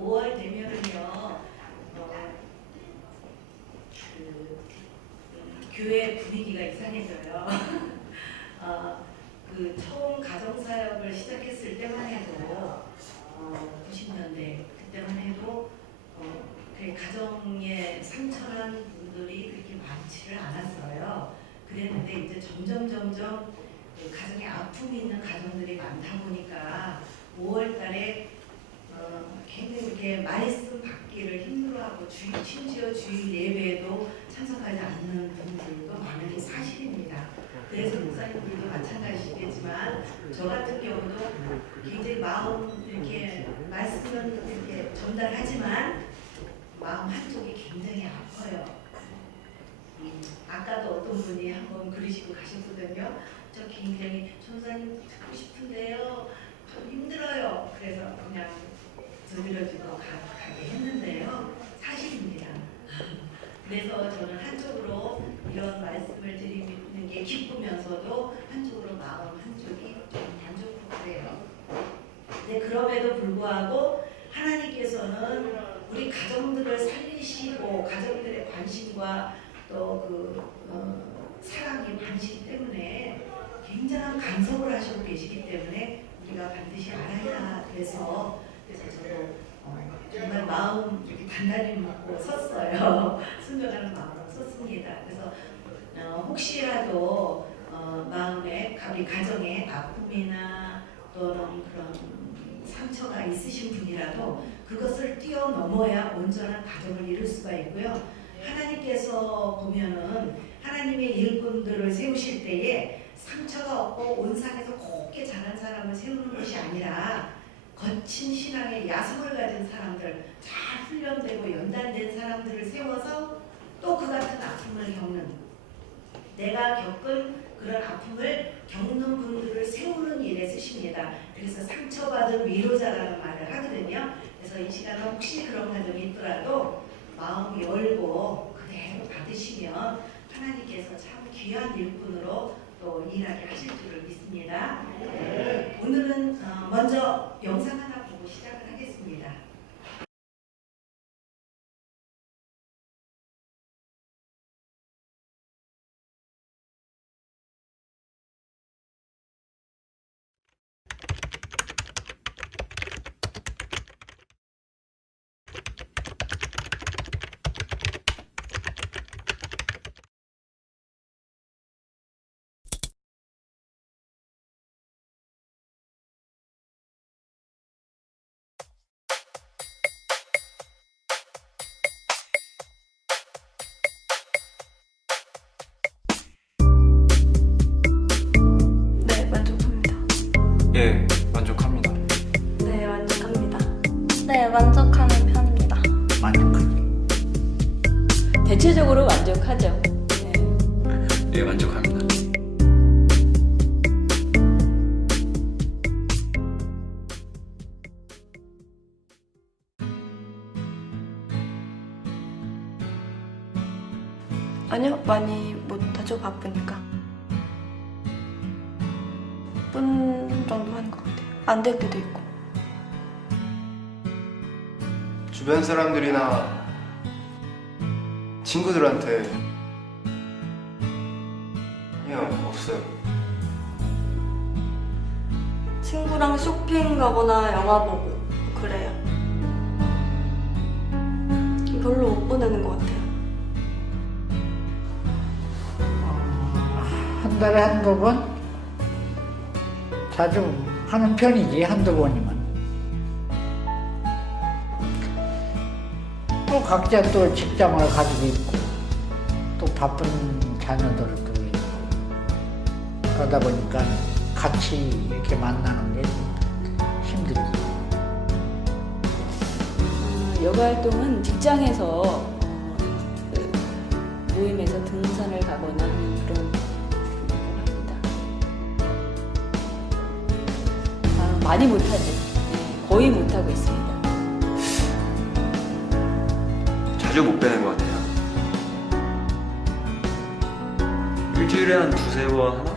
5월 되면은요, 그, 교회 분위기가 이상해져요. 그 처음 가정사역을 시작했을 때만 해도 90년대 그때만 해도 그 가정에 상처난 분들이 그렇게 많지를 않았어요. 그랬는데 이제 점점 그 가정에 아픔이 있는 가정들이 많다 보니까 5월달에 굉장히 이렇게 말씀 받기를 힘들어하고 심지어 주일 예배에도 참석하지 않는 분들도 많은 게 사실입니다. 그래서 목사님들도 마찬가지시겠지만 저 같은 경우도 굉장히 마음 이렇게 말씀은 이렇게 전달하지만 마음 한쪽이 굉장히 아파요. 아까도 어떤 분이 한번 그러시고 가셨거든요. 저 굉장히 전사님 듣고 싶은데요. 좀 힘들어요. 그래서 그냥 저질러주고 가게 했는데요. 사실입니다. 그래서 저는 한쪽으로 이런 말씀을 드리는 게 기쁘면서도 한쪽으로 마음 한쪽이 좀 안 좋고 그래요. 근데 그럼에도 불구하고 하나님께서는 우리 가정들을 살리시고 가정들의 관심과 또 사랑이 많으시기 때문에 굉장한 간섭을 하시고 계시기 때문에 우리가 반드시 알아야 돼서 그래서 저도 정말 마음 이렇게 단단히 먹고 섰어요. 순종하는 마음으로 섰습니다. 그래서 혹시라도 마음에 우리 가정에 아픔이나 또는 그런 상처가 있으신 분이라도 그것을 뛰어넘어야 온전한 가정을 이룰 수가 있고요. 하나님께서 보면은 하나님의 일꾼들을 세우실 때에 상처가 없고 온상에서 곱게 자란 사람을 세우는 것이 아니라 거친 신앙의 야성을 가진 사람들, 잘 훈련되고 연단된 사람들을 세워서 또 그 같은 아픔을 겪는, 내가 겪은 그런 아픔을 겪는 분들을 세우는 일에 쓰십니다. 그래서 상처받은 위로자라는 말을 하거든요. 그래서 이 시간에 혹시 그런 가정이 있더라도 마음 열고 그대로 받으시면 하나님께서 참 귀한 일꾼으로 또 일하게 하실 줄을 믿습니다. 오늘은 먼저 영상 하나 보고 시작을 하겠습니다. 네, 만족합니다. 예, 만족합니다. 네, 만족합니다. 네, 만족하는 편입니다. 만족하지. 대체적으로 만족하죠. 네. 예, 만족합니다. 아니요, 많이 못하죠. 바쁘니까. 10분 정도 하는 것 같아요. 안 될 때도 있고. 주변 사람들이나 친구들한테 그냥 없어요. 친구랑 쇼핑 가거나 영화 보고 그래요. 별로 못 보내는 것 같아요. 한 달에 한두 번? 자주 하는 편이지, 한두 번이면. 또 각자 또 직장을 가지고 있고, 또 바쁜 자녀들도 있고, 그러다 보니까 같이 이렇게 만나는 게 힘들지. 여가 활동은 직장에서 그 모임에서 등산을 가거나 하는 그런 합니다. 많이 못하죠. 네, 거의 못하고 있습니다. 자주 못 빼는 것 같아요. 일주일에 한 두세 번 하나?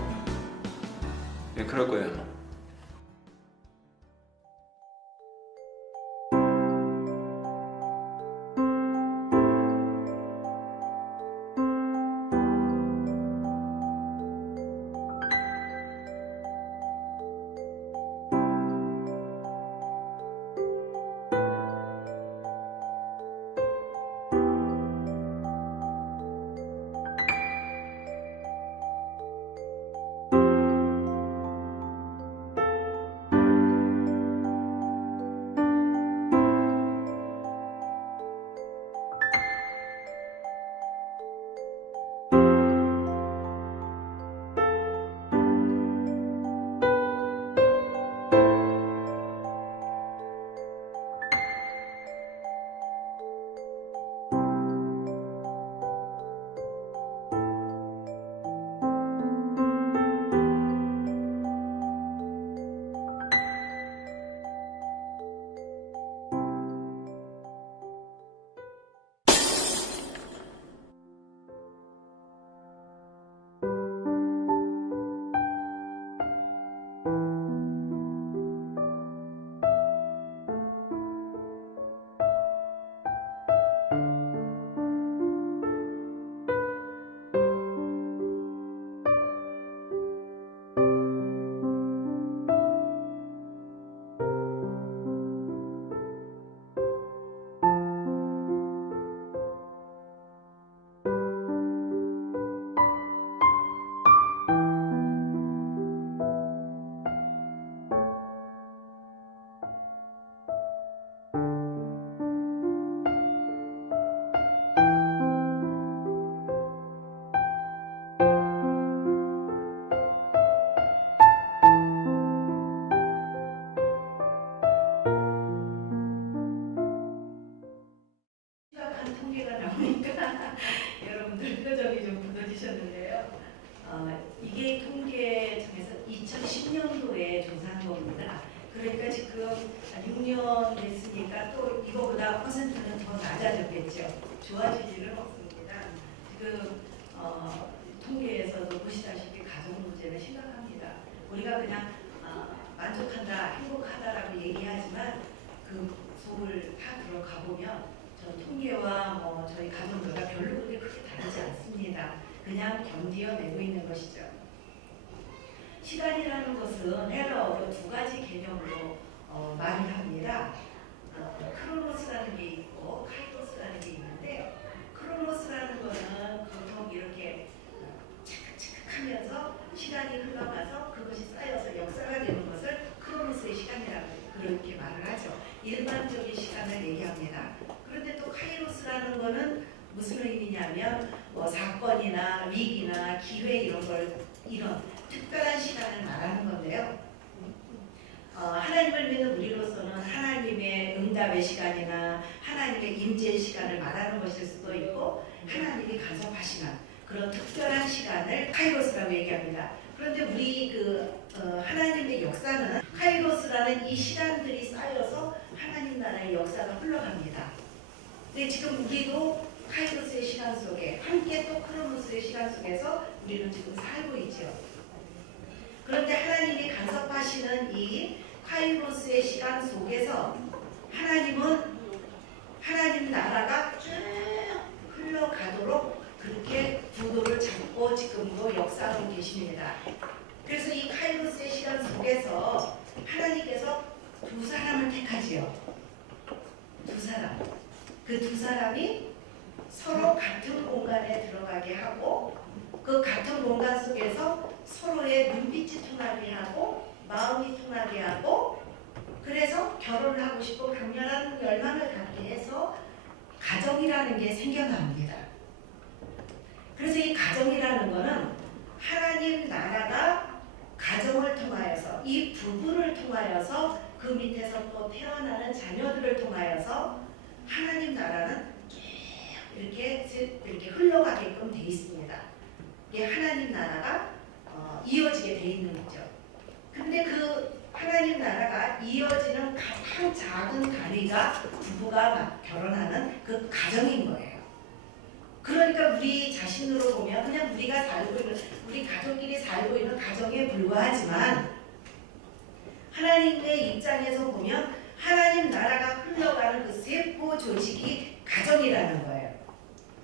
예, 그럴 거예요. 이게 통계청에서 2010년도에 조사한 겁니다. 그러니까 지금 6년 됐으니까 또 이거보다 퍼센트는 더 낮아졌겠죠. 좋아지지는 없습니다. 지금 통계에서도 보시다시피 가정 문제는 심각합니다. 우리가 그냥 만족한다, 행복하다라고 얘기하지만 그 속을 다 들어가 보면 저 통계와 저희 가정들과 별로 그렇게 크게 다르지 않습니다. 그냥 견디어내고 있는 것이죠. 시간이라는 것은 헬라어로 두 가지 개념으로 말을 합니다. 크로노스라는 게 있고 카이로스라는 게 있는데, 크로노스라는 거는 보통 이렇게 차근차근하면서 시간이 흘러가서 그것이 쌓여서 역사가 되는 것을 크로노스의 시간이라고 그렇게 말을 하죠. 일반적인 시간을 얘기합니다. 그런데 또 카이로스라는 거는 무슨 의미냐면 사건이나 위기나 기회 이런 특별한 시간을 말하는 건데요. 하나님을 믿는 우리로서는 하나님의 응답의 시간이나 하나님의 임재의 시간을 말하는 것일 수도 있고, 하나님이 간섭하시는 그런 특별한 시간을 카이로스라고 얘기합니다. 그런데 우리 하나님의 역사는 카이로스라는 이 시간들이 쌓여서 하나님 나라의 역사가 흘러갑니다. 근데 지금 우리도 카이로스의 시간 속에 함께 또 크로노스의 시간 속에서 우리는 지금 살고 있죠. 그런데 하나님이 간섭하시는 이 카이로스의 시간 속에서 하나님 나라가 쭉 흘러가도록 그렇게 구도를 잡고 지금도 역사하고 계십니다. 그래서 이 카이로스의 시간 속에서 하나님께서 두 사람을 택하지요. 두 사람. 그 두 사람이 서로 같은 공간에 들어가게 하고, 그 같은 공간 속에서 서로의 눈빛이 통하게 하고 마음이 통하게 하고, 그래서 결혼을 하고 싶고 강렬한 열망을 갖게 해서 가정이라는 게 생겨납니다. 그래서 이 가정이라는 거는 하나님 나라가 가정을 통하여서, 이 부부를 통하여서, 그 밑에서 또 태어나는 자녀들을 통하여서 하나님 나라는 이렇게 흘러가게끔 돼 있습니다. 이게 하나님 나라가 이어지게 돼 있는 거죠. 근데 그 하나님 나라가 이어지는 가장 작은 다리가 부부가 결혼하는 그 가정인 거예요. 그러니까 우리 자신으로 보면 그냥 우리가 살고 있는, 우리 가족끼리 살고 있는 가정에 불과하지만, 하나님의 입장에서 보면 하나님 나라가 흘러가는 그 세포 조직이 가정이라는 거예요.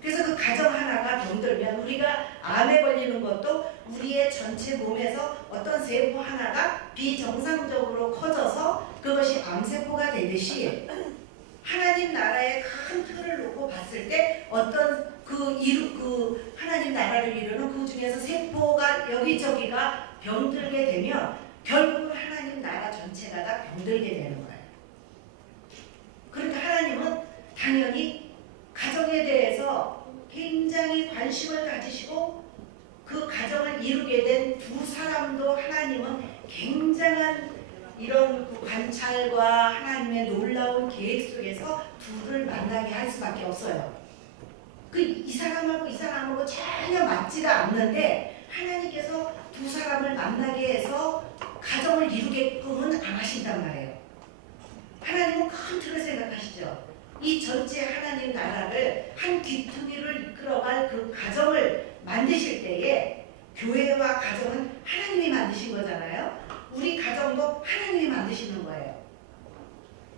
그래서 그 가정 하나가 병들면 우리가 암에 걸리는 것도 우리의 전체 몸에서 어떤 세포 하나가 비정상적으로 커져서 그것이 암세포가 되듯이, 하나님 나라의 큰 틀을 놓고 봤을 때 어떤 하나님 나라를 이루는 그 중에서 세포가 여기저기가 병들게 되면 결국 하나님 나라 전체가 다 병들게 되는 거예요. 그러니까 하나님은 당연히 가정에 대해서 굉장히 관심을 가지시고, 그 가정을 이루게 된 두 사람도 하나님은 굉장한 이런 관찰과 하나님의 놀라운 계획 속에서 둘을 만나게 할 수밖에 없어요. 이 사람하고 이 사람하고 전혀 맞지가 않는데 하나님께서 두 사람을 만나게 해서 가정을 이루게끔은 안 하신단 말이에요. 하나님은 큰 틀을 생각하시죠. 이 전체 하나님 나라를 한 귀퉁이를 이끌어갈 그 가정을 만드실 때에 교회와 가정은 하나님이 만드신 거잖아요. 우리 가정도 하나님이 만드시는 거예요.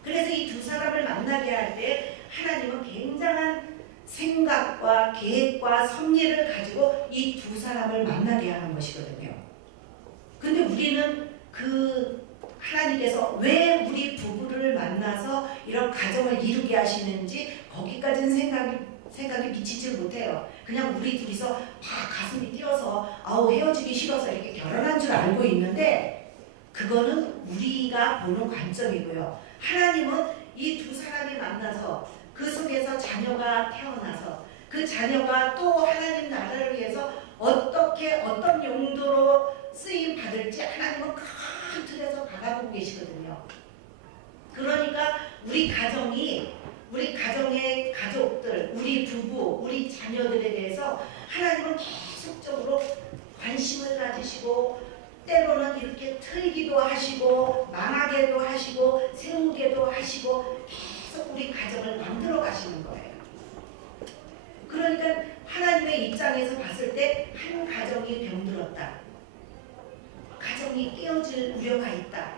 그래서 이 두 사람을 만나게 할 때 하나님은 굉장한 생각과 계획과 섭리를 가지고 이 두 사람을 만나게 하는 것이거든요. 근데 우리는 하나님께서 왜 우리 부부를 만나서 이런 가정을 이루게 하시는지 거기까지는 생각이 미치지 못해요. 그냥 우리 둘이서 막 가슴이 뛰어서 헤어지기 싫어서 이렇게 결혼한 줄 알고 있는데, 그거는 우리가 보는 관점이고요. 하나님은 이 두 사람이 만나서 그 속에서 자녀가 태어나서 그 자녀가 또 하나님 나라를 위해서 어떤 용도로 쓰임 받을지 하나님은 큰 틀에서 바라보고 계시거든요. 그러니까 우리 가정의 가족들, 우리 부부, 우리 자녀들에 대해서 하나님은 계속적으로 관심을 가지시고 때로는 이렇게 틀기도 하시고 망하게도 하시고 세우게도 하시고 계속 우리 가정을 만들어 가시는 거예요. 그러니까 하나님의 입장에서 봤을 때 한 가정이 병들었다. 가정이 깨어질 우려가 있다.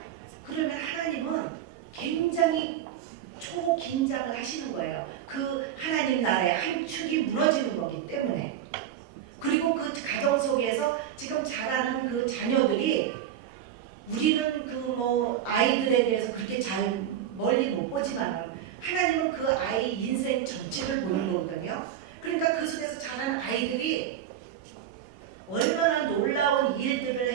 그러면 하나님은 굉장히 초긴장을 하시는 거예요. 그 하나님 나라의 한 축이 무너지는 거기 때문에. 그리고 그 가정 속에서 지금 자라는 그 자녀들이 우리는 그 뭐 아이들에 대해서 그렇게 잘 멀리 못 보지만 하나님은 그 아이 인생 전체를 보는 거거든요. 그러니까 그 속에서 자라는 아이들이 얼마나 놀라운 일들을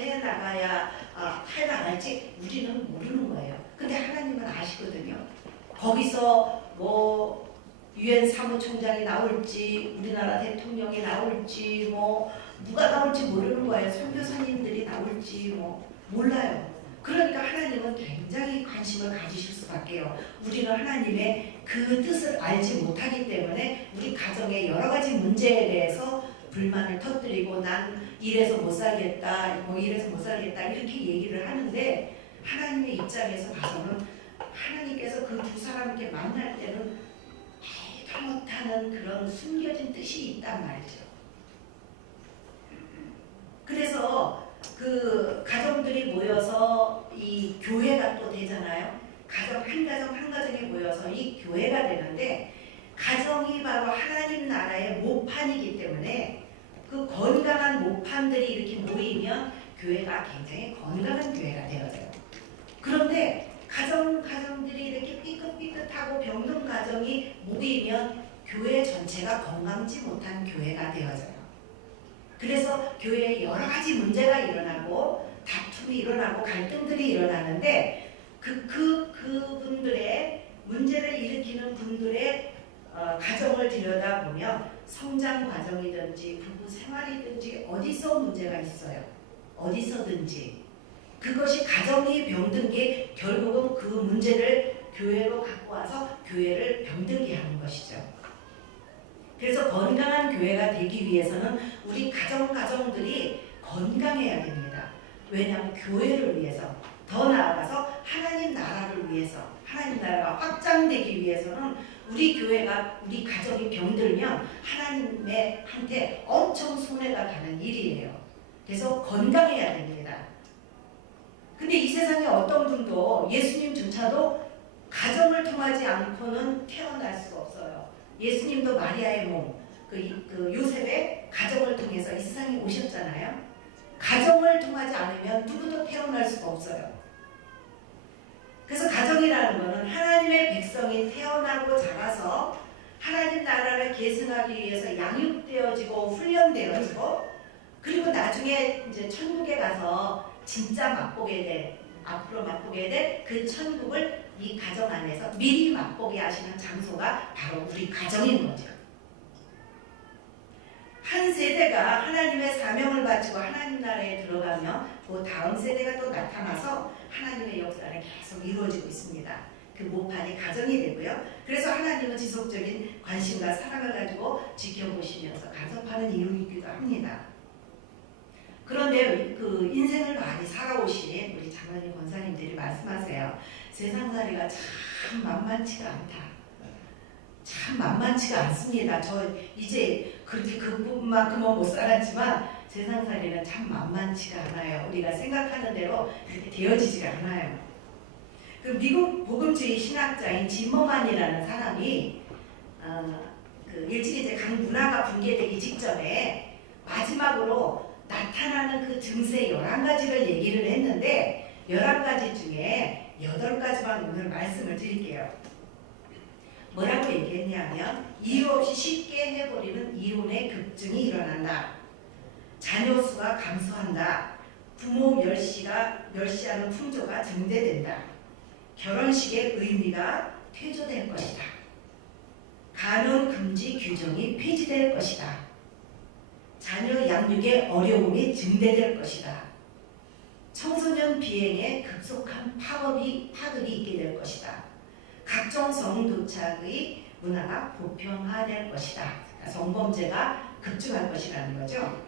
해나갈지 우리는 모르는 거예요. 근데 하나님은 아시거든요. 거기서 뭐 유엔 사무총장이 나올지 우리나라 대통령이 나올지 뭐 누가 나올지 모르는 거예요. 선교사님들이 나올지 뭐 몰라요. 그러니까 하나님은 굉장히 관심을 가지실 수밖에요. 우리는 하나님의 그 뜻을 알지 못하기 때문에 우리 가정의 여러 가지 문제에 대해서 불만을 터뜨리고 난 이래서 못 살겠다, 뭐 이래서 못 살겠다 이렇게 얘기를 하는데 하나님의 입장에서 봐서는 하나님께서 그 두 사람께 만날 때는 해도 못하는 그런 숨겨진 뜻이 있단 말이죠. 그래서 그 가정들이 모여서 이 교회가 또 되잖아요. 가정 한 가정이 모여서 이 교회가 되는데 가정이 바로 하나님 나라의 모판이기 때문에 그 건강한 모판들이 이렇게 모이면 교회가 굉장히 건강한 교회가 되어져요. 그런데 가정들이 이렇게 삐끗삐끗하고 병든 가정이 모이면 교회 전체가 건강지 못한 교회가 되어져요. 그래서 교회에 여러 가지 문제가 일어나고 다툼이 일어나고 갈등들이 일어나는데 그분들의 문제를 일으키는 분들의 가정을 들여다보면 성장 과정이든지 부부 생활이든지 어디서 문제가 있어요. 어디서든지 그것이 가정이 병든 게 결국은 그 문제를 교회로 갖고 와서 교회를 병들게 하는 것이죠. 그래서 건강한 교회가 되기 위해서는 우리 가정들이 건강해야 됩니다. 왜냐하면 교회를 위해서 더 나아가서 하나님 나라를 위해서 하나님 나라가 확장되기 위해서는 우리 교회가 우리 가정이 병들면 하나님의 한테 엄청 손해가 가는 일이에요. 그래서 건강해야 됩니다. 근데 이 세상에 어떤 분도 예수님조차도 가정을 통하지 않고는 태어날 수가 없어요. 예수님도 마리아의 몸, 그 요셉의 가정을 통해서 이 세상에 오셨잖아요. 가정을 통하지 않으면 누구도 태어날 수가 없어요. 그래서 가정이라는 것은 하나님의 백성이 태어나고 자라서 하나님 나라를 계승하기 위해서 양육되어지고 훈련되어지고 그리고 나중에 이제 천국에 가서 진짜 앞으로 맛보게 될 그 천국을 이 가정 안에서 미리 맛보게 하시는 장소가 바로 우리 가정인 거죠. 한 세대가 하나님의 사명을 바치고 하나님 나라에 들어가면 그 다음 세대가 또 나타나서 하나님의 역사는 계속 이루어지고 있습니다. 그 모판이 가정이 되고요. 그래서 하나님은 지속적인 관심과 사랑을 가지고 지켜보시면서 간섭하는 이유이기도 합니다. 그런데 그 인생을 많이 살아오신 우리 장로님 권사님들이 말씀하세요. 세상살이가 참 만만치가 않다. 참 만만치가 않습니다. 저 이제 그렇게 그만큼은 못 살았지만 세상살이는 참 만만치가 않아요. 우리가 생각하는 대로 그렇게 되어지지가 않아요. 그 미국 복음주의 신학자인 짐머만이라는 사람이 그 일찍 이제 각 문화가 붕괴되기 직전에 마지막으로 나타나는 그 증세 11가지를 얘기를 했는데 11가지 중에 8가지만 오늘 말씀을 드릴게요. 뭐라고 얘기했냐면 이유 없이 쉽게 해버리는 이혼의 급증이 일어난다. 자녀 수가 감소한다. 부모 멸시하는 풍조가 증대된다. 결혼식의 의미가 퇴조될 것이다. 간혼 금지 규정이 폐지될 것이다. 자녀 양육의 어려움이 증대될 것이다. 청소년 비행에 급속한 파급이 있게 될 것이다. 각종 성도착의 문화가 보편화될 것이다. 그러니까 성범죄가 급증할 것이라는 거죠.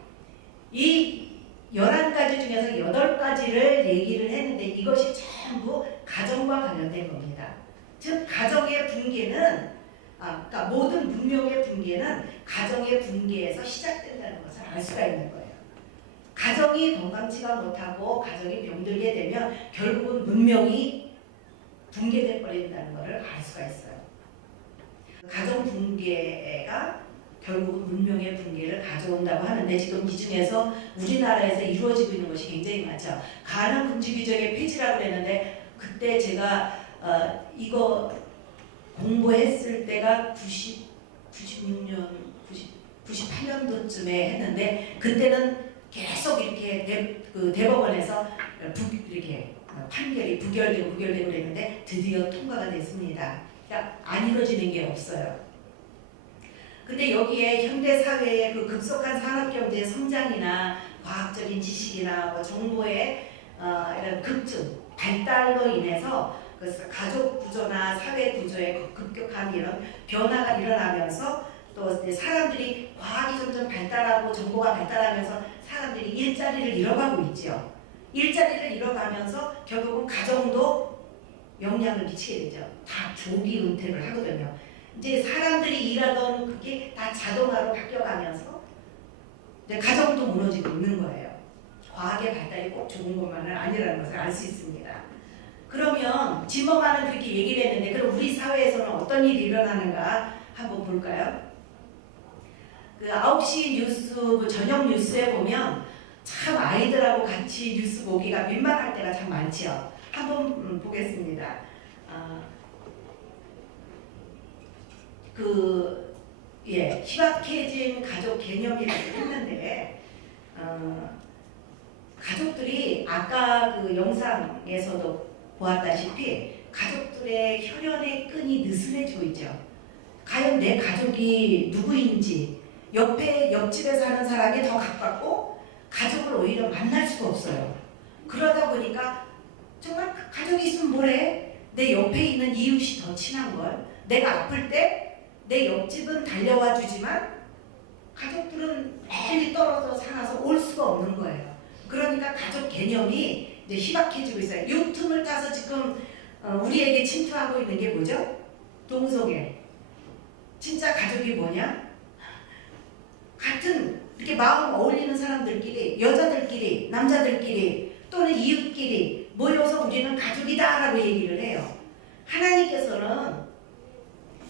이 11가지 중에서 8가지를 얘기를 했는데 이것이 전부 가정과 관련된 겁니다. 즉 가정의 붕괴는 그러니까 모든 문명의 붕괴는 가정의 붕괴에서 시작된다는 것을 알 수가 있는 거예요. 가정이 건강치가 못하고 가정이 병들게 되면 결국은 문명이 붕괴돼 버린다는 것을 알 수가 있어요. 가정 붕괴가 결국은 문명의 붕괴를 가져온다고 하는데 지금 이 중에서 우리나라에서 이루어지고 있는 것이 굉장히 많죠. 가난 금지 규정의 폐지라고 했는데 그때 제가 이거 공부했을 때가 96년, 98년도쯤에 했는데 그때는 계속 이렇게 대법원에서 이렇게 판결이 부결되고 그랬는데 드디어 통과가 됐습니다. 그러니까 안 이루어지는 게 없어요. 근데 여기에 현대 사회의 그 급속한 산업 경제의 성장이나 과학적인 지식이나 뭐 정보의 이런 급증, 발달로 인해서 그 가족 구조나 사회 구조의 급격한 이런 변화가 일어나면서 또 사람들이 과학이 점점 발달하고 정보가 발달하면서 사람들이 일자리를 잃어가고 있죠. 일자리를 잃어가면서 결국은 가정도 영향을 미치게 되죠. 다 조기 은퇴를 하거든요. 이제 사람들이 일하던 그게 다 자동화로 바뀌어가면서 이제 가정도 무너지고 있는 거예요. 과학의 발달이 꼭 좋은 것만은 아니라는 것을 알 수 있습니다. 그러면 진범아는 그렇게 얘기를 했는데 그럼 우리 사회에서는 어떤 일이 일어나는가 한번 볼까요? 그 9시 뉴스, 저녁 뉴스에 보면 참 아이들하고 같이 뉴스 보기가 민망할 때가 참 많지요. 한번 보겠습니다. 희박해진 가족 개념이라고 했는데 가족들이 아까 그 영상에서도 보았다시피 가족들의 혈연의 끈이 느슨해져 있죠. 과연 내 가족이 누구인지 옆집에 사는 사람이 더 가깝고 가족을 오히려 만날 수가 없어요. 그러다 보니까 정말 가족이 있으면 뭐래? 내 옆에 있는 이웃이 더 친한 걸. 내가 아플 때 내 옆집은 달려와 주지만 가족들은 멀리 떨어져 살아서 올 수가 없는 거예요. 그러니까 가족 개념이 이제 희박해지고 있어요. 요 틈을 타서 지금 우리에게 침투하고 있는 게 뭐죠? 동성애. 진짜 가족이 뭐냐? 같은 이렇게 마음 어울리는 사람들끼리, 여자들끼리, 남자들끼리 또는 이웃끼리 모여서 우리는 가족이다라고 얘기를 해요. 하나님께서는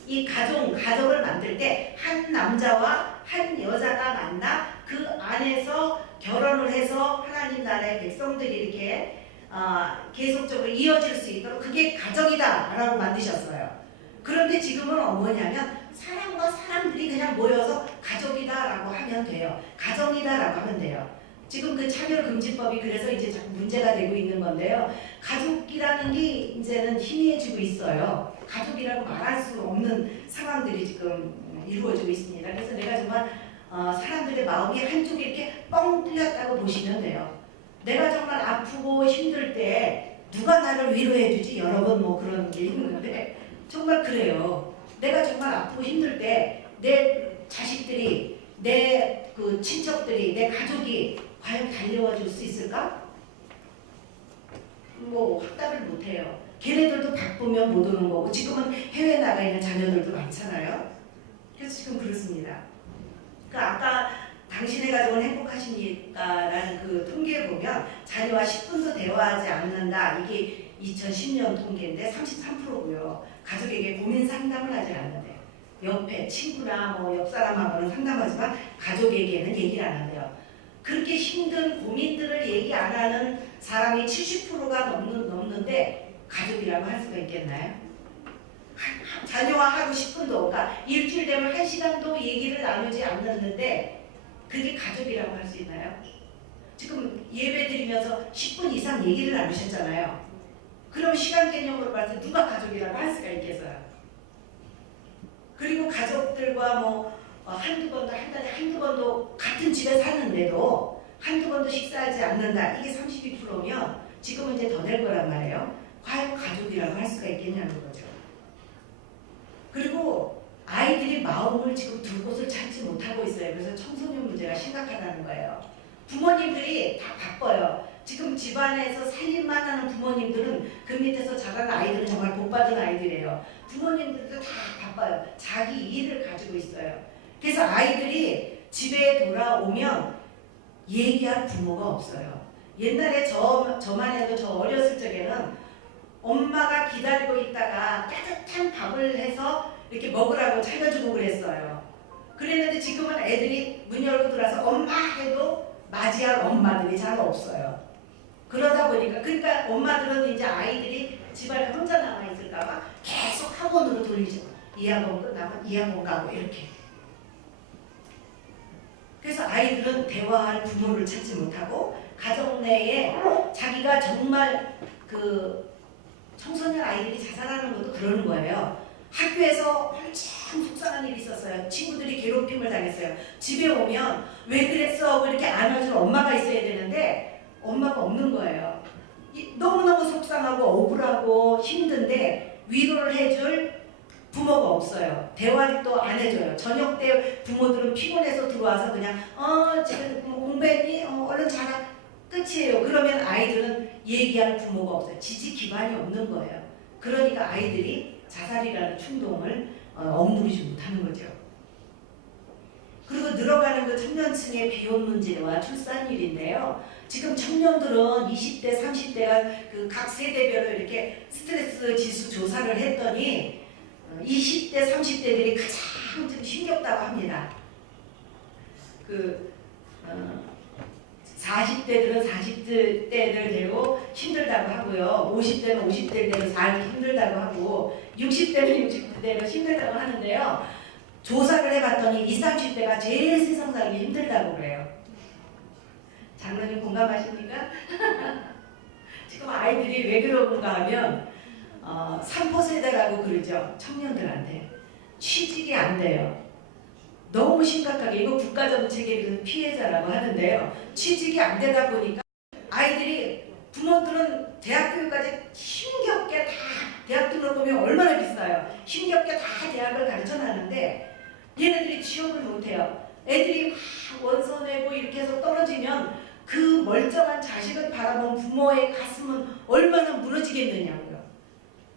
이 가족을 만들 때 한 남자와 한 여자가 만나 그 안에서 결혼을 해서 하나님 나라의 백성들이 이렇게 계속적으로 이어질 수 있도록 그게 가정이다라고 만드셨어요. 그런데 지금은 뭐냐면 사람과 사람들이 그냥 모여서 가족이다라고 하면 돼요. 가정이다라고 하면 돼요. 지금 그 차별금지법이 그래서 이제 자꾸 문제가 되고 있는 건데요. 가족이라는 게 이제는 희미해지고 있어요. 가족이라고 말할 수 없는 상황들이 지금 이루어지고 있습니다. 그래서 내가 정말 사람들의 마음이 한쪽에 이렇게 뻥 뚫렸다고 보시면 돼요. 내가 정말 아프고 힘들 때 누가 나를 위로해주지? 여러 번 뭐 그런 게 있는데 정말 그래요. 내가 정말 아프고 힘들 때 내 자식들이, 내 그 친척들이, 내 가족이 과연 달려와 줄 수 있을까? 뭐 확답을 못해요. 걔네들도 바쁘면 못 오는 거고 지금은 해외 나가 있는 자녀들도 많잖아요. 그래서 지금 그렇습니다. 그러니까 아까 당신의 가족은 행복하십니까라는 그 통계를 보면 자녀와 10분도 대화하지 않는다. 이게 2010년 통계인데 33%고요. 가족에게 고민 상담을 하지 않는데요. 옆에 친구나 뭐 옆 사람하고는 상담하지만 가족에게는 얘기를 안 한대요. 그렇게 힘든 고민들을 얘기 안 하는 사람이 70%가 넘는데 가족이라고 할 수가 있겠나요? 자녀와 하루 10분도, 그러니까 일주일 되면 1시간도 얘기를 나누지 않는데 그게 가족이라고 할 수 있나요? 지금 예배 드리면서 10분 이상 얘기를 나누셨잖아요. 그럼 시간 개념으로 봤을 때 누가 가족이라고 할 수가 있겠어요? 그리고 가족들과 뭐 한두 번도, 한 달에 한두 번도 같은 집에 사는데도 한두 번도 식사하지 않는다. 이게 32%면 지금은 이제 더 될 거란 말이에요. 과연 가족이라고 할 수가 있겠냐는 거죠. 그리고 아이들이 마음을 지금 둘 곳을 찾지 못하고 있어요. 그래서 청소년 문제가 심각하다는 거예요. 부모님들이 다 바빠요. 지금 집안에서 살림만 하는 부모님들은 그 밑에서 자란 아이들은 정말 복받은 아이들이에요. 부모님들도 다 바빠요. 자기 일을 가지고 있어요. 그래서 아이들이 집에 돌아오면 얘기할 부모가 없어요. 옛날에 저만 해도 저 어렸을 적에는 엄마가 기다리고 있다가 따뜻한 밥을 해서 이렇게 먹으라고 차려주고 그랬어요. 그랬는데 지금은 애들이 문 열고 들어와서 엄마 해도 맞이할 엄마들이 잘 없어요. 그러다 보니까 그러니까 엄마들은 이제 아이들이 집안에 혼자 남아 있을까봐 계속 학원으로 돌리죠. 이 학원 끝나면 이 학원 가고 이렇게. 그래서 아이들은 대화할 부모를 찾지 못하고 가정 내에 자기가 정말 그 청소년 아이들이 자살하는 것도 그러는 거예요. 학교에서 엄청 속상한 일이 있었어요. 친구들이 괴롭힘을 당했어요. 집에 오면 왜 그랬어? 그렇게 안아줄 엄마가 있어야 되는데 엄마가 없는 거예요. 너무너무 속상하고 억울하고 힘든데 위로를 해줄 부모가 없어요. 대화도 안 해줘요. 저녁 때 부모들은 피곤해서 들어와서 그냥 지금 공부했니? 얼른 자라. 끝이에요. 그러면 아이들은 얘기할 부모가 없어요. 지지 기반이 없는 거예요. 그러니까 아이들이 자살이라는 충동을 억누르지 못하는 거죠. 그리고 늘어가는 그 청년층의 비혼 문제와 출산율인데요. 지금 청년들은 20대, 30대가 그 각 세대별로 이렇게 스트레스 지수 조사를 했더니 20대, 30대들이 가장 좀 힘겹다고 합니다. 40대들은 40대들대로 힘들다고 하고요. 50대는 50대대로 살기 힘들다고 하고 60대는 60대대로 힘들다고 하는데요. 조사를 해봤더니 20, 30대가 제일 세상 살기 힘들다고 그래요. 장로님 공감하십니까? 지금 아이들이 왜 그런가 하면 3포 세대라고 그러죠. 청년들한테. 취직이 안 돼요. 너무 심각하게 이거 국가정책의 피해자라고 하는데요. 취직이 안 되다 보니까 아이들이 부모들은 대학교까지 힘겹게 다 대학 등록금이 얼마나 비싸요. 힘겹게 다 대학을 가르쳐놨는데 얘네들이 취업을 못해요. 애들이 막 원서 내고 이렇게 해서 떨어지면 그 멀쩡한 자식을 바라본 부모의 가슴은 얼마나 무너지겠느냐고요.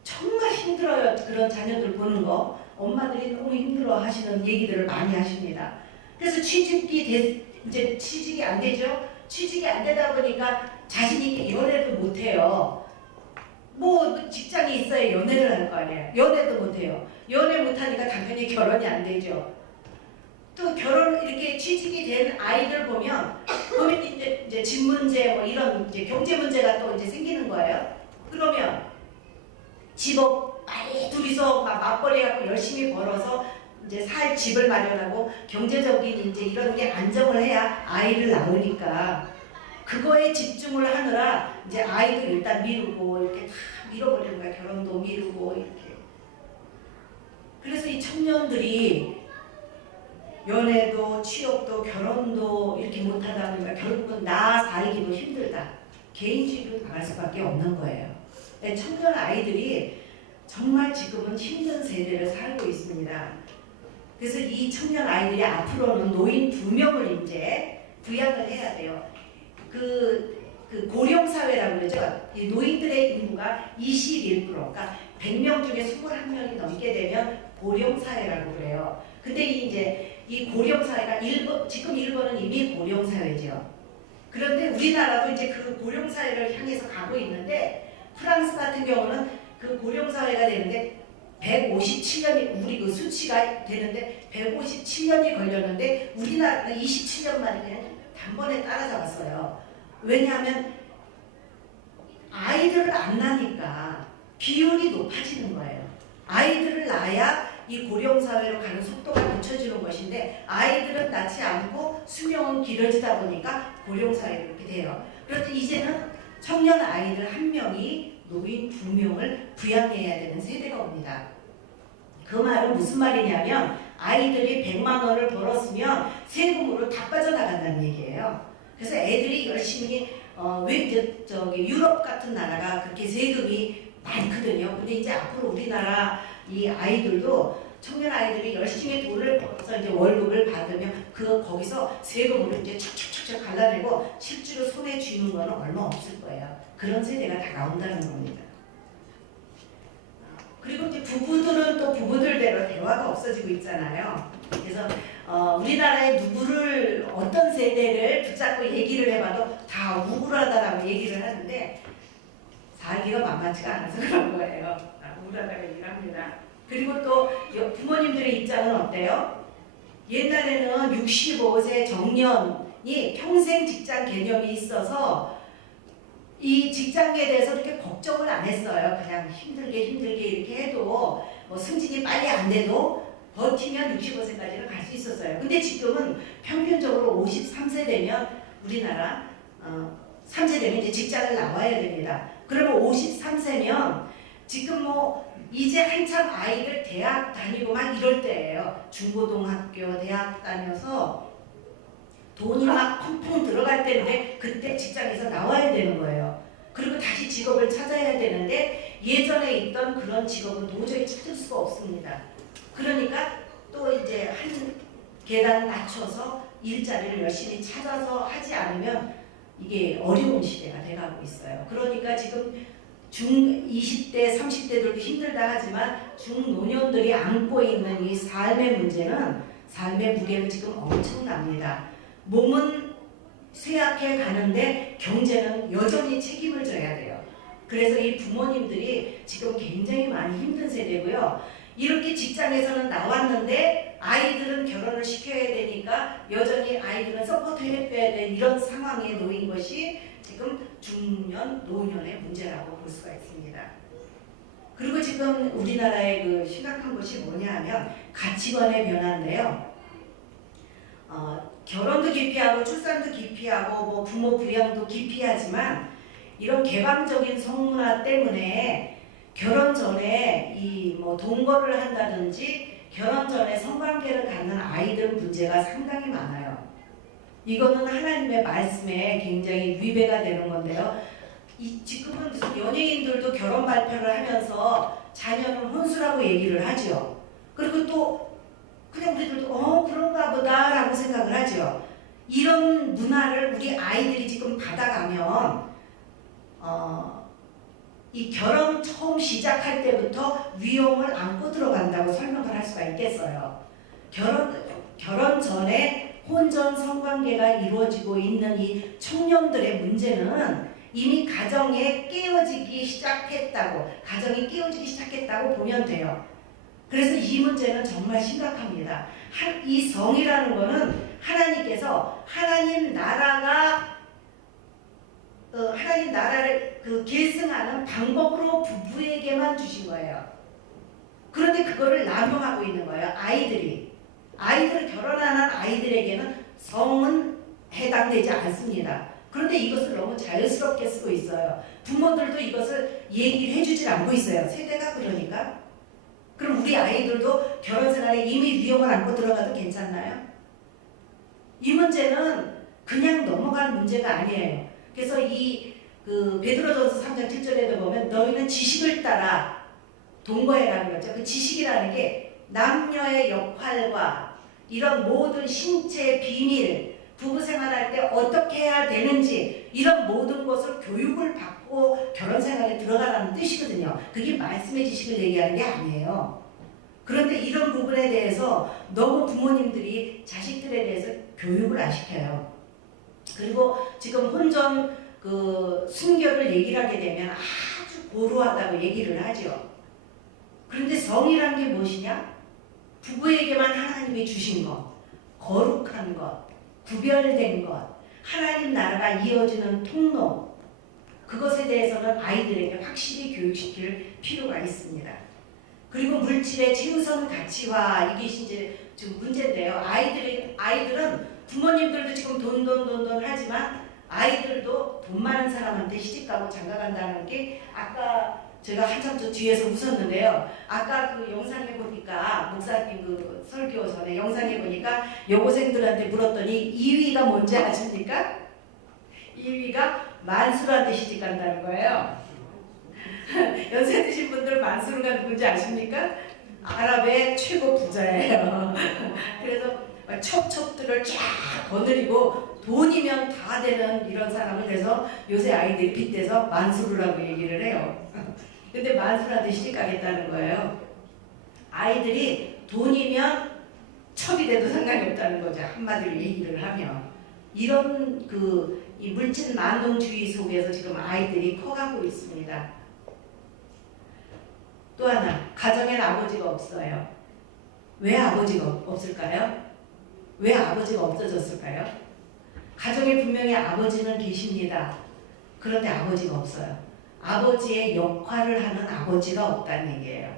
정말 힘들어요. 그런 자녀들 보는 거. 엄마들이 너무 힘들어 하시는 얘기들을 많이 하십니다. 그래서 이제 취직이 안 되죠. 취직이 안 되다 보니까 자신이 연애도 못 해요. 뭐 직장이 있어야 연애를 할 거 아니에요. 연애도 못 해요. 연애 못 하니까 당연히 결혼이 안 되죠. 또 결혼 이렇게 취직이 된 아이들 보면 이제 집 문제 뭐 이런 이제 경제 문제가 또 이제 생기는 거예요. 그러면 집업 빨리 둘이서 막 맞벌이 갖고 열심히 벌어서 이제 살 집을 마련하고 경제적인 이제 이런 게 안정을 해야 아이를 낳으니까 그거에 집중을 하느라 이제 아이들 일단 미루고 이렇게 다 밀어버리는 거야. 결혼도 미루고 이렇게. 그래서 이 청년들이 연애도 취업도 결혼도 이렇게 못하다 보니까 결국은 나 살기도 힘들다. 개인주의로 나갈 수밖에 없는 거예요. 청년 아이들이 정말 지금은 힘든 세대를 살고 있습니다. 그래서 이 청년 아이들이 앞으로는 노인 2명을 이제 부양을 해야 돼요. 그 고령사회라고 그러죠. 이 노인들의 인구가 21%, 그러니까 100명 중에 21명이 넘게 되면 고령사회라고 그래요. 근데 이제 이 고령사회가 지금 일본은 이미 고령사회죠. 그런데 우리나라도 이제 그 고령사회를 향해서 가고 있는데 프랑스 같은 경우는 그 고령사회가 되는데 157년이 우리 그 수치가 되는데 157년이 걸렸는데 우리나라는 27년 만에 그냥 단번에 따라잡았어요. 왜냐하면 아이들을 안 낳으니까 비율이 높아지는 거예요. 아이들을 낳아야 이 고령사회로 가는 속도가 늦춰지는 것인데 아이들은 낳지 않고 수명은 길어지다 보니까 고령사회로 이렇게 돼요. 그런데 이제는 청년 아이들 1명이 노인 2명을 부양해야 되는 세대가 옵니다. 그 말은 무슨 말이냐면 아이들이 100만 원을 벌었으면 세금으로 다 빠져나간다는 얘기예요. 그래서 애들이 열심히 왜 이제 유럽 같은 나라가 그렇게 세금이 많거든요. 근데 이제 앞으로 우리나라 이 아이들도 청년 아이들이 열심히 돈을 벌어서 이제 월급을 받으면 거기서 세금으로 이제 촥촥촥촥 갈라내고 실제로 손에 쥐는 거는 얼마 없을 거예요. 그런 세대가 다 나온다는 겁니다. 그리고 이제 부부들은 또 부부들대로 대화가 없어지고 있잖아요. 그래서 우리나라의 누구를 어떤 세대를 붙잡고 얘기를 해봐도 다 우울하다라고 얘기를 하는데 살기가 만만치가 않아서 그런 거예요. 우울하다고 얘기를 합니다. 그리고 또 부모님들의 입장은 어때요? 옛날에는 65세 정년이 평생 직장 개념이 있어서 이 직장에 대해서 이렇게 걱정을 안 했어요. 그냥 힘들게 이렇게 해도 뭐 승진이 빨리 안 돼도 버티면 65세까지는 갈 수 있었어요. 근데 지금은 평균적으로 53세 되면 우리나라 3세 되면 이제 직장을 나와야 됩니다. 그러면 53세면 지금 뭐 이제 한참 아이들 대학 다니고 막 이럴 때예요. 중고등학교, 대학 다녀서 돈이 막 펑펑 들어갈 때인데 그때 직장에서 나와야 되는 거예요. 그리고 다시 직업을 찾아야 되는데 예전에 있던 그런 직업은 도저히 찾을 수가 없습니다. 그러니까 또 이제 한 계단 낮춰서 일자리를 열심히 찾아서 하지 않으면 이게 어려운 시대가 돼가고 있어요. 그러니까 지금 20대, 30대들도 힘들다 하지만 중노년들이 안고 있는 이 삶의 문제는 삶의 무게는 지금 엄청납니다. 몸은 쇠약해 가는데 경제는 여전히 책임을 져야 돼요. 그래서 이 부모님들이 지금 굉장히 많이 힘든 세대고요. 이렇게 직장에서는 나왔는데 아이들은 결혼을 시켜야 되니까 여전히 아이들은 서포트 해줘야 되는 이런 상황에 놓인 것이 지금 중년, 노년의 문제라고 볼 수가 있습니다. 그리고 지금 우리나라의 그 심각한 것이 뭐냐 하면 가치관의 변화인데요. 결혼도 기피하고 출산도 기피하고 뭐 부모 부양도 기피하지만 이런 개방적인 성문화 때문에 결혼 전에 이 뭐 동거를 한다든지 결혼 전에 성관계를 갖는 아이들 문제가 상당히 많아요. 이거는 하나님의 말씀에 굉장히 위배가 되는 건데요. 지금은 연예인들도 결혼 발표를 하면서 자녀는 혼수라고 얘기를 하죠. 그리고 또 그냥 우리들도 그런가 보다라고 생각을 하죠. 이런 문화를 우리 아이들이 지금 받아가면 이 결혼 처음 시작할 때부터 위험을 안고 들어간다고 설명을 할 수가 있겠어요. 결혼 전에 혼전 성관계가 이루어지고 있는 이 청년들의 문제는 이미 가정이 깨어지기 시작했다고 보면 돼요. 그래서 이 문제는 정말 심각합니다. 이 성이라는 거는 하나님께서 하나님 나라를 계승하는 방법으로 부부에게만 주신 거예요. 그런데 그거를 남용하고 있는 거예요. 아이들을 결혼하는 아이들에게는 성은 해당되지 않습니다. 그런데 이것을 너무 자연스럽게 쓰고 있어요. 부모들도 이것을 얘기를 해주질 않고 있어요. 세대가 그러니까. 그럼 우리 아이들도 결혼 생활에 이미 위험을 안고 들어가도 괜찮나요? 이 문제는 그냥 넘어갈 문제가 아니에요. 그래서 베드로전서 3장 7절에도 보면 너희는 지식을 따라 동거해라는 거죠. 그 지식이라는 게 남녀의 역할과 이런 모든 신체의 비밀, 부부 생활할 때 어떻게 해야 되는지 이런 모든 것을 교육을 받고 결혼 생활에 들어가라는 뜻이거든요. 그게 말씀의 지식을 얘기하는 게 아니에요. 그런데 이런 부분에 대해서 너무 부모님들이 자식들에 대해서 교육을 안 시켜요. 그리고 지금 혼전 순결을 얘기를 하게 되면 아주 고루하다고 얘기를 하죠. 그런데 성이란 게 무엇이냐? 부부에게만 하나님이 주신 것, 거룩한 것, 구별된 것, 하나님 나라가 이어지는 통로, 그것에 대해서는 아이들에게 확실히 교육시킬 필요가 있습니다. 그리고 물질의 최우선 가치화, 이게 이제 좀 문제인데요. 아이들은 부모님들도 지금 돈 하지만 아이들도 돈 많은 사람한테 시집가고 장가간다는 게 아까 제가 한참 저 뒤에서 웃었는데요. 아까 그 영상에 보니까 목사님 설교 전에 영상에 보니까 여고생들한테 물었더니 2위가 뭔지 아십니까? 2위가 만수르한테 시집간다는 거예요. 연세 드신 분들 만수르가 누군지 아십니까? 아랍의 최고 부자예요. 그래서 첩첩들을 쫙 거느리고 돈이면 다 되는 이런 사람을 그래서 요새 아이들이 빗대서 만수르라고 얘기를 해요. 근데 만수르한테 시집가겠다는 거예요. 아이들이 돈이면 첩이 돼도 상관이 없다는 거죠. 한마디로 얘기를 하면. 이런 이 물질 만동주의 속에서 지금 아이들이 커가고 있습니다. 또 하나, 가정엔 아버지가 없어요. 왜 아버지가 없을까요? 왜 아버지가 없어졌을까요? 가정에 분명히 아버지는 계십니다. 그런데 아버지가 없어요. 아버지의 역할을 하는 아버지가 없다는 얘기예요.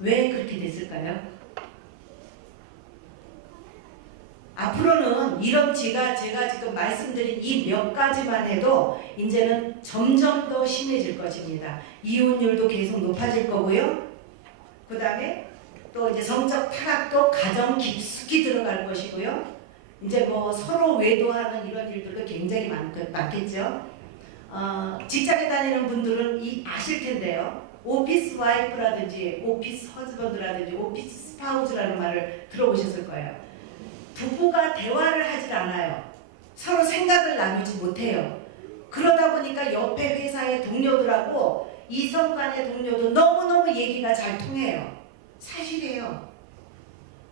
왜 그렇게 됐을까요? 앞으로는 이런 제가 지금 말씀드린 이 몇 가지만 해도 이제는 점점 더 심해질 것입니다. 이혼율도 계속 높아질 거고요. 그 다음에 또 이제 성적 타락도 가정 깊숙이 들어갈 것이고요. 이제 뭐 서로 외도하는 이런 일들도 굉장히 많겠죠. 직장에 다니는 분들은 아실 텐데요. 오피스 와이프라든지 오피스 허즈번드라든지 오피스 스파우즈라는 말을 들어보셨을 거예요. 부부가 대화를 하질 않아요. 서로 생각을 나누지 못해요. 그러다 보니까 옆에 회사의 동료들하고 이성 간의 동료도 너무너무 얘기가 잘 통해요. 사실이에요.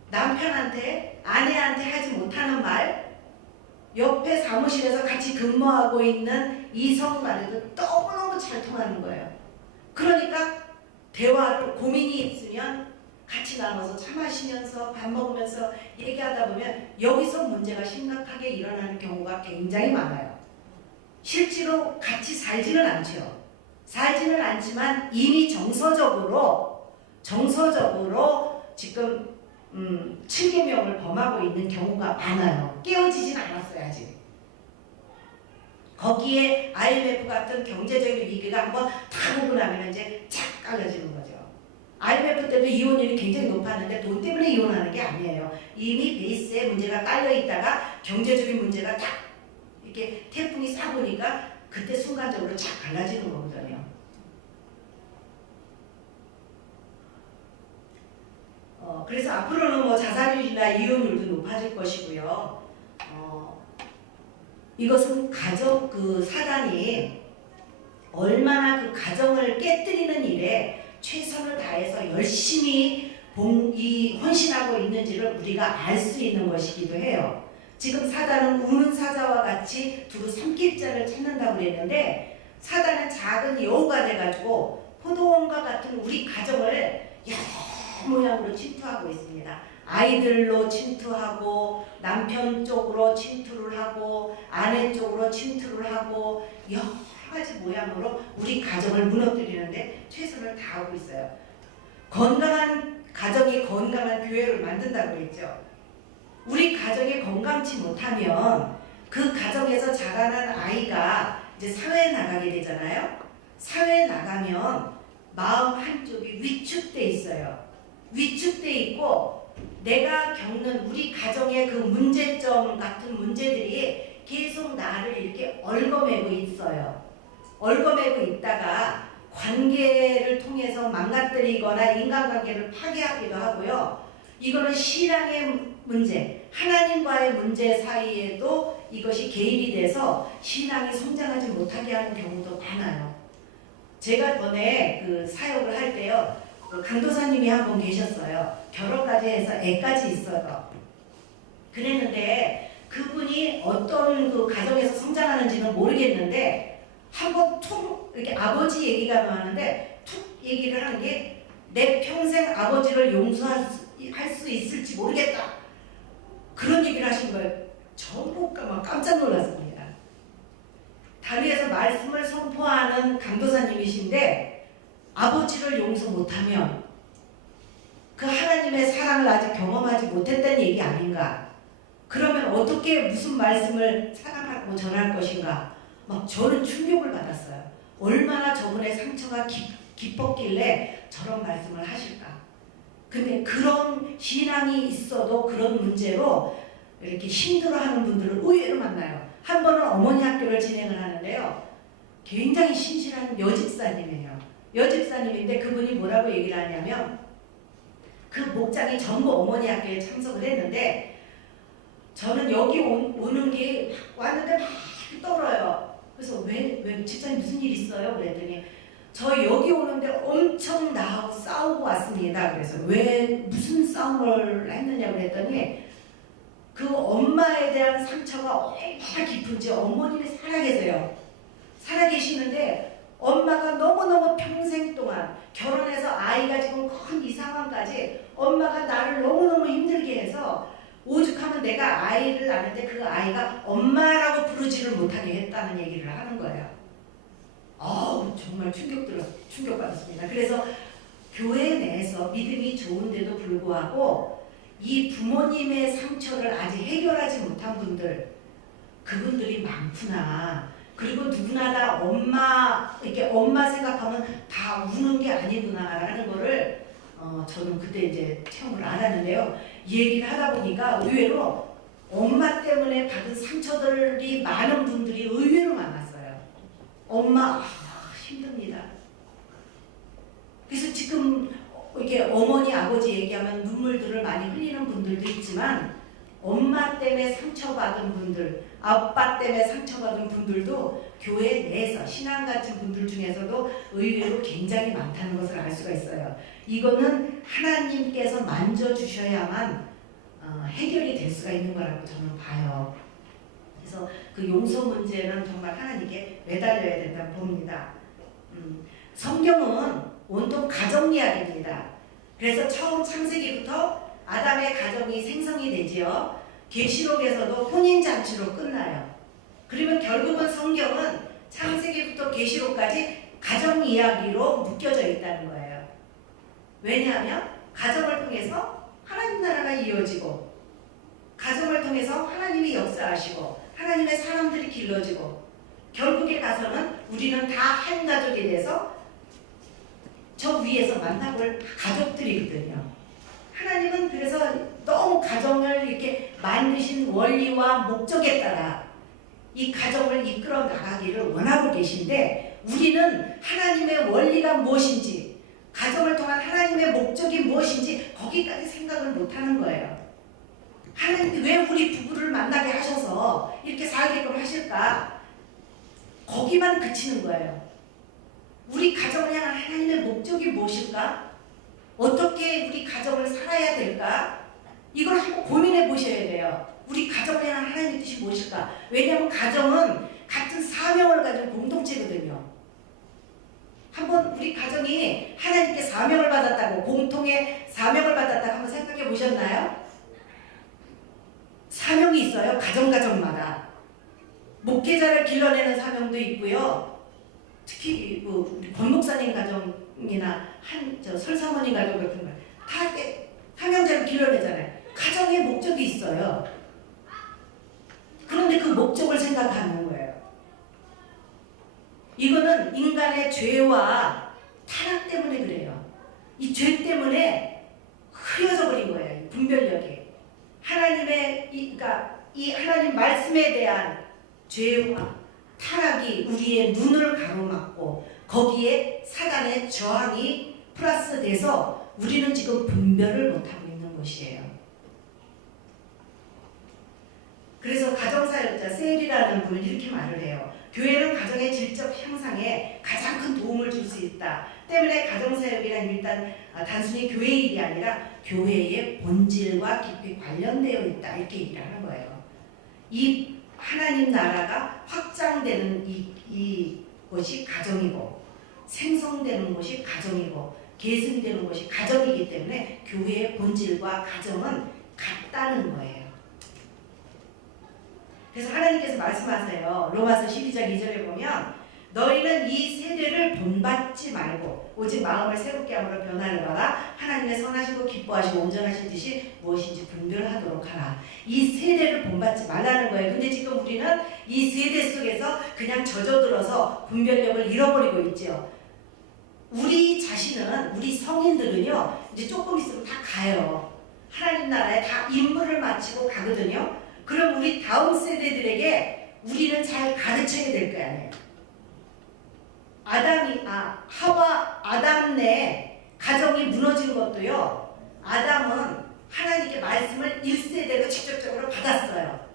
남편한테, 아내한테 하지 못하는 말, 옆에 사무실에서 같이 근무하고 있는 이성 간에도 너무너무 잘 통하는 거예요. 그러니까 대화를, 고민이 있으면 같이 나눠서 차 마시면서 밥 먹으면서 얘기하다 보면 여기서 문제가 심각하게 일어나는 경우가 굉장히 많아요. 실제로 같이 살지는 않죠. 살지는 않지만 이미 정서적으로 지금 7계명을 범하고 있는 경우가 많아요. 깨어지진 않았어요, 아직. 거기에 IMF 같은 경제적인 위기가 한번 다 오고 나면 이제 착 깔려지는 거죠. IMF 때도 이혼율이 굉장히 높았는데 돈 때문에 이혼하는 게 아니에요. 이미 베이스에 문제가 깔려 있다가 경제적인 문제가 딱 이렇게 태풍이 싹 오니까 그때 순간적으로 착 갈라지는 거거든요. 그래서 앞으로는 뭐 자살률이나 이혼율도 높아질 것이고요. 이것은 가정 사단이 얼마나 그 가정을 깨뜨리는 일에 최선을 다해서 열심히 헌신하고 있는지를 우리가 알 수 있는 것이기도 해요. 지금 사단은 우는 사자와 같이 두루 삼킬 자를 찾는다고 그랬는데 사단은 작은 여우가 돼가지고 포도원과 같은 우리 가정을 여러 모양으로 침투하고 있습니다. 아이들로 침투하고 남편 쪽으로 침투를 하고 아내 쪽으로 침투를 하고 여러 가지 모양으로 우리 가정을 무너뜨리는데 최선을 다하고 있어요. 건강한 가정이 건강한 교회를 만든다고 했죠. 우리 가정이 건강치 못하면 그 가정에서 자라난 아이가 이제 사회에 나가게 되잖아요. 사회에 나가면 마음 한쪽이 위축돼 있어요. 위축돼 있고 내가 겪는 우리 가정의 그 문제점 같은 문제들이 계속 나를 이렇게 얽어매고 있어요. 얽어매고 있다가 관계를 통해서 망가뜨리거나 인간관계를 파괴하기도 하고요. 이거는 신앙의 문제, 하나님과의 문제 사이에도 이것이 개입이 돼서 신앙이 성장하지 못하게 하는 경우도 많아요. 제가 전에 그 사역을 할 때요. 그 강도사님이 한 분 계셨어요. 결혼까지 해서 애까지 있어요. 그랬는데 그분이 어떤 그 가정에서 성장하는지는 모르겠는데 한번 툭 이렇게 아버지 얘기가 나왔는데 툭 얘기를 하는 게 내 평생 아버지를 용서할 수 있을지 모르겠다. 그런 얘기를 하신 거예요. 전부 깜짝 놀랐습니다. 다리에서 말씀을 선포하는 강도사님이신데 아버지를 용서 못하면 그 하나님의 사랑을 아직 경험하지 못했다는 얘기 아닌가? 그러면 어떻게 무슨 말씀을 사랑하고 전할 것인가? 막 저는 충격을 받았어요. 얼마나 저분의 상처가 깊었길래 저런 말씀을 하실까? 근데 그런 신앙이 있어도 그런 문제로 이렇게 힘들어하는 분들을 의외로 만나요. 한 번은 어머니 학교를 진행을 하는데요. 굉장히 신실한 여집사님이에요. 여집사님인데 그분이 뭐라고 얘기를 하냐면 그 목장이 전부 어머니 학교에 참석을 했는데 저는 여기 오는 게 왔는데 막 떨어요. 그래서 왜 집사님 무슨 일 있어요? 그랬더니 저 여기 오는데 엄청 나하고 싸우고 왔습니다. 그래서 왜 무슨 싸움을 했느냐 그랬더니 그 엄마에 대한 상처가 얼마나 깊은지 어머님이 살아계세요. 살아계시는데 엄마가 너무너무 평생 동안 결혼해서 아이가 지금 큰 이 상황까지 엄마가 나를 너무너무 힘들게 해서 오죽하면 내가 아이를 낳는데 그 아이가 엄마라고 부르지를 못하게 했다는 얘기를 하는 거예요. 정말 충격받았습니다. 그래서 교회 내에서 믿음이 좋은데도 불구하고 이 부모님의 상처를 아직 해결하지 못한 분들, 그분들이 많구나. 그리고 누구나 다 이렇게 엄마 생각하면 다 우는 게 아니구나라는 거를 저는 그때 이제 체험을 알았는데요. 이 얘기를 하다 보니까 의외로 엄마 때문에 받은 상처들이 많은 분들이 의외로 많았어요. 엄마 힘듭니다. 그래서 지금 이게 어머니 아버지 얘기하면 눈물들을 많이 흘리는 분들도 있지만 엄마 때문에 상처받은 분들, 아빠 때문에 상처받은 분들도 교회 내에서 신앙 같은 분들 중에서도 의외로 굉장히 많다는 것을 알 수가 있어요. 이거는 하나님께서 만져주셔야만 해결이 될 수가 있는 거라고 저는 봐요. 그래서 그 용서 문제는 정말 하나님께 매달려야 된다고 봅니다. 성경은 온통 가정 이야기입니다. 그래서 처음 창세기부터 아담의 가정이 생성이 되지요. 계시록에서도 혼인잔치로 끝나요. 그러면 결국은 성경은 창세기부터 계시록까지 가정 이야기로 묶여져 있다는 거예요. 왜냐하면 가정을 통해서 하나님 나라가 이어지고 가정을 통해서 하나님이 역사하시고 하나님의 사람들이 길러지고 결국에 가서는 우리는 다 한 가족이 돼서 저 위에서 만나볼 가족들이거든요. 하나님은 그래서 너무 가정을 이렇게 만드신 원리와 목적에 따라 이 가정을 이끌어 나가기를 원하고 계신데 우리는 하나님의 원리가 무엇인지 가정을 통한 하나님의 목적이 무엇인지 거기까지 생각을 못하는 거예요. 하나님 왜 우리 부부를 만나게 하셔서 이렇게 살게끔 하실까? 거기만 그치는 거예요. 우리 가정을 향한 하나님의 목적이 무엇일까? 어떻게 우리 가정을 살아야 될까? 이걸 한번 고민해 보셔야 돼요. 우리 가정을 향한 하나님의 뜻이 무엇일까? 왜냐하면 가정은 같은 사명을 가진 공동체거든요. 한번 우리 가정이 하나님께 사명을 받았다고 공통의 사명을 받았다고 한번 생각해 보셨나요? 사명이 있어요. 가정마다. 목회자를 길러내는 사명도 있고요. 특히 우리 권 목사님 가정이나 설사모님 가정 같은 거 다 사명자를 길러내잖아요. 가정의 목적이 있어요. 그런데 그 목적을 생각하는 거예요. 이거는 인간의 죄와 타락 때문에 그래요. 이 죄 때문에 흐려져 버린 거예요. 이 분별력이. 하나님의 이 하나님 말씀에 대한 죄와 타락이 우리의 눈을 가로막고 거기에 사단의 저항이 플러스돼서 우리는 지금 분별을 못하고 있는 것이에요. 그래서 가정사역자 셀이라는 분은 이렇게 말을 해요. 교회는 가정의 질적 향상에 가장 큰 도움을 줄 수 있다. 때문에 가정사역이란 일단 단순히 교회 일이 아니라 교회의 본질과 깊이 관련되어 있다. 이렇게 얘기를 하는 거예요. 이 하나님 나라가 확장되는 이것이 가정이고 생성되는 것이 가정이고 계승되는 것이 가정이기 때문에 교회의 본질과 가정은 같다는 거예요. 그래서 하나님께서 말씀하세요. 로마서 12장 2절에 보면 너희는 이 세대를 본받지 말고 오직 마음을 새롭게 함으로 변화를 받아 하나님의 선하시고 기뻐하시고 온전하신 뜻이 무엇인지 분별하도록 하라. 이 세대를 본받지 말라는 거예요. 근데 지금 우리는 이 세대 속에서 그냥 젖어들어서 분별력을 잃어버리고 있죠. 우리 자신은 우리 성인들은요 이제 조금 있으면 다 가요. 하나님 나라에 다 임무를 마치고 가거든요. 그럼 우리 다음 세대들에게 우리는 잘 가르쳐야 될 거 아니에요. 하와 아담 내 가정이 무너진 것도요. 아담은 하나님께 말씀을 1세대로 직접적으로 받았어요.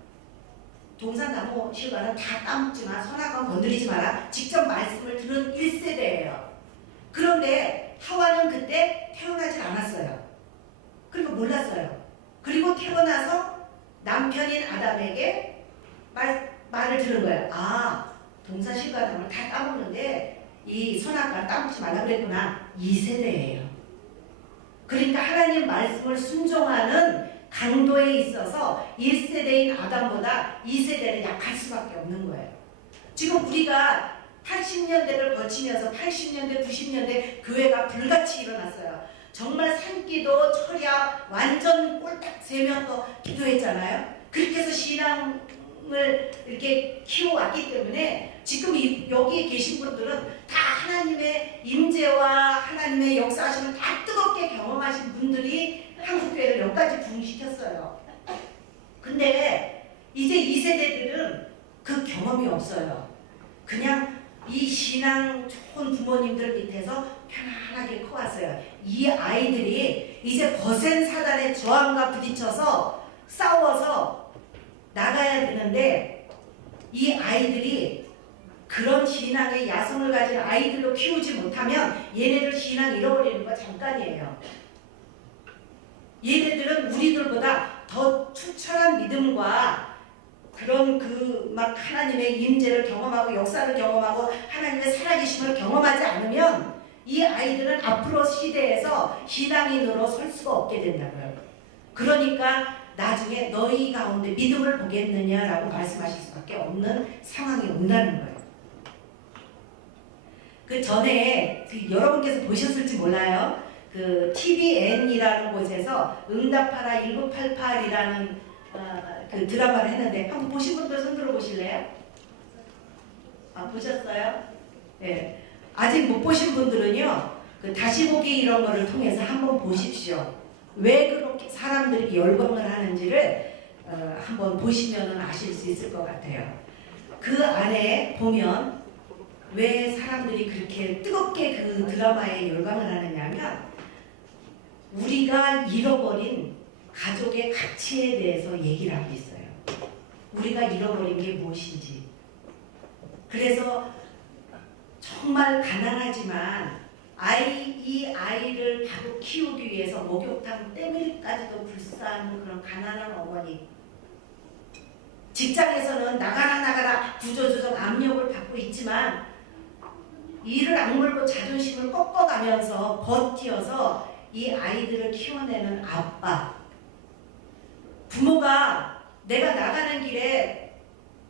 동산나무 실과는 다 따먹지만 선악과는 건드리지 마라. 직접 말씀을 들은 1세대예요. 그런데 하와는 그때 태어나질 않았어요. 그리고 몰랐어요. 그리고 태어나서 남편인 아담에게 말을 들은 거예요. 아, 동산실과당을 다 따먹는데 이 선악과를 따먹지 말라 그랬구나. 2세대예요. 그러니까 하나님 말씀을 순종하는 강도에 있어서 1세대인 아담보다 2세대는 약할 수밖에 없는 거예요. 지금 우리가 80년대를 거치면서 80년대, 90년대 교회가 불같이 일어났어요. 정말 산기도, 철야, 완전 꼴딱 세면서 기도했잖아요. 그렇게 해서 신앙을 이렇게 키워왔기 때문에 지금 여기 계신 분들은 다 하나님의 임재와 하나님의 역사하심을 다 뜨겁게 경험하신 분들이 한국교회를 여기까지 부흥시켰어요. 근데 이제 2세대들은 그 경험이 없어요. 그냥 이 신앙 좋은 부모님들 밑에서 편안하게 커왔어요. 이 아이들이 이제 거센 사단의 저항과 부딪혀서 싸워서 나가야 되는데 이 아이들이 그런 신앙의 야성을 가진 아이들로 키우지 못하면 얘네들 신앙 잃어버리는 거 잠깐이에요. 얘네들은 우리들보다 더 투철한 믿음과 그런 막 하나님의 임재를 경험하고 역사를 경험하고 하나님의 살아계심을 경험하지 않으면 이 아이들은 앞으로 시대에서 신앙인으로 설 수가 없게 된다고요. 그러니까 나중에 너희 가운데 믿음을 보겠느냐라고 말씀하실 수밖에 없는 상황이 온다는 거예요. 그 전에 여러분께서 보셨을지 몰라요. 그 TVN이라는 곳에서 응답하라 1988이라는 그 드라마를 했는데 한번 보신 분들 손 들어 보실래요? 아, 보셨어요? 네. 아직 못 보신 분들은요, 그 다시 보기 이런 거를 통해서 한번 보십시오. 왜 그렇게 사람들이 열광을 하는지를 한번 보시면 아실 수 있을 것 같아요. 그 안에 보면 왜 사람들이 그렇게 뜨겁게 그 드라마에 열광을 하느냐면 우리가 잃어버린 가족의 가치에 대해서 얘기를 하고 있어요. 우리가 잃어버린 게 무엇인지. 그래서 정말 가난하지만 이 아이를 바로 키우기 위해서 목욕탕 때밀까지도 불사하는 그런 가난한 어머니. 직장에서는 나가라 구조조정 압력을 받고 있지만 이를 악물고 자존심을 꺾어가면서 버티어서 이 아이들을 키워내는 아빠. 부모가 내가 나가는 길에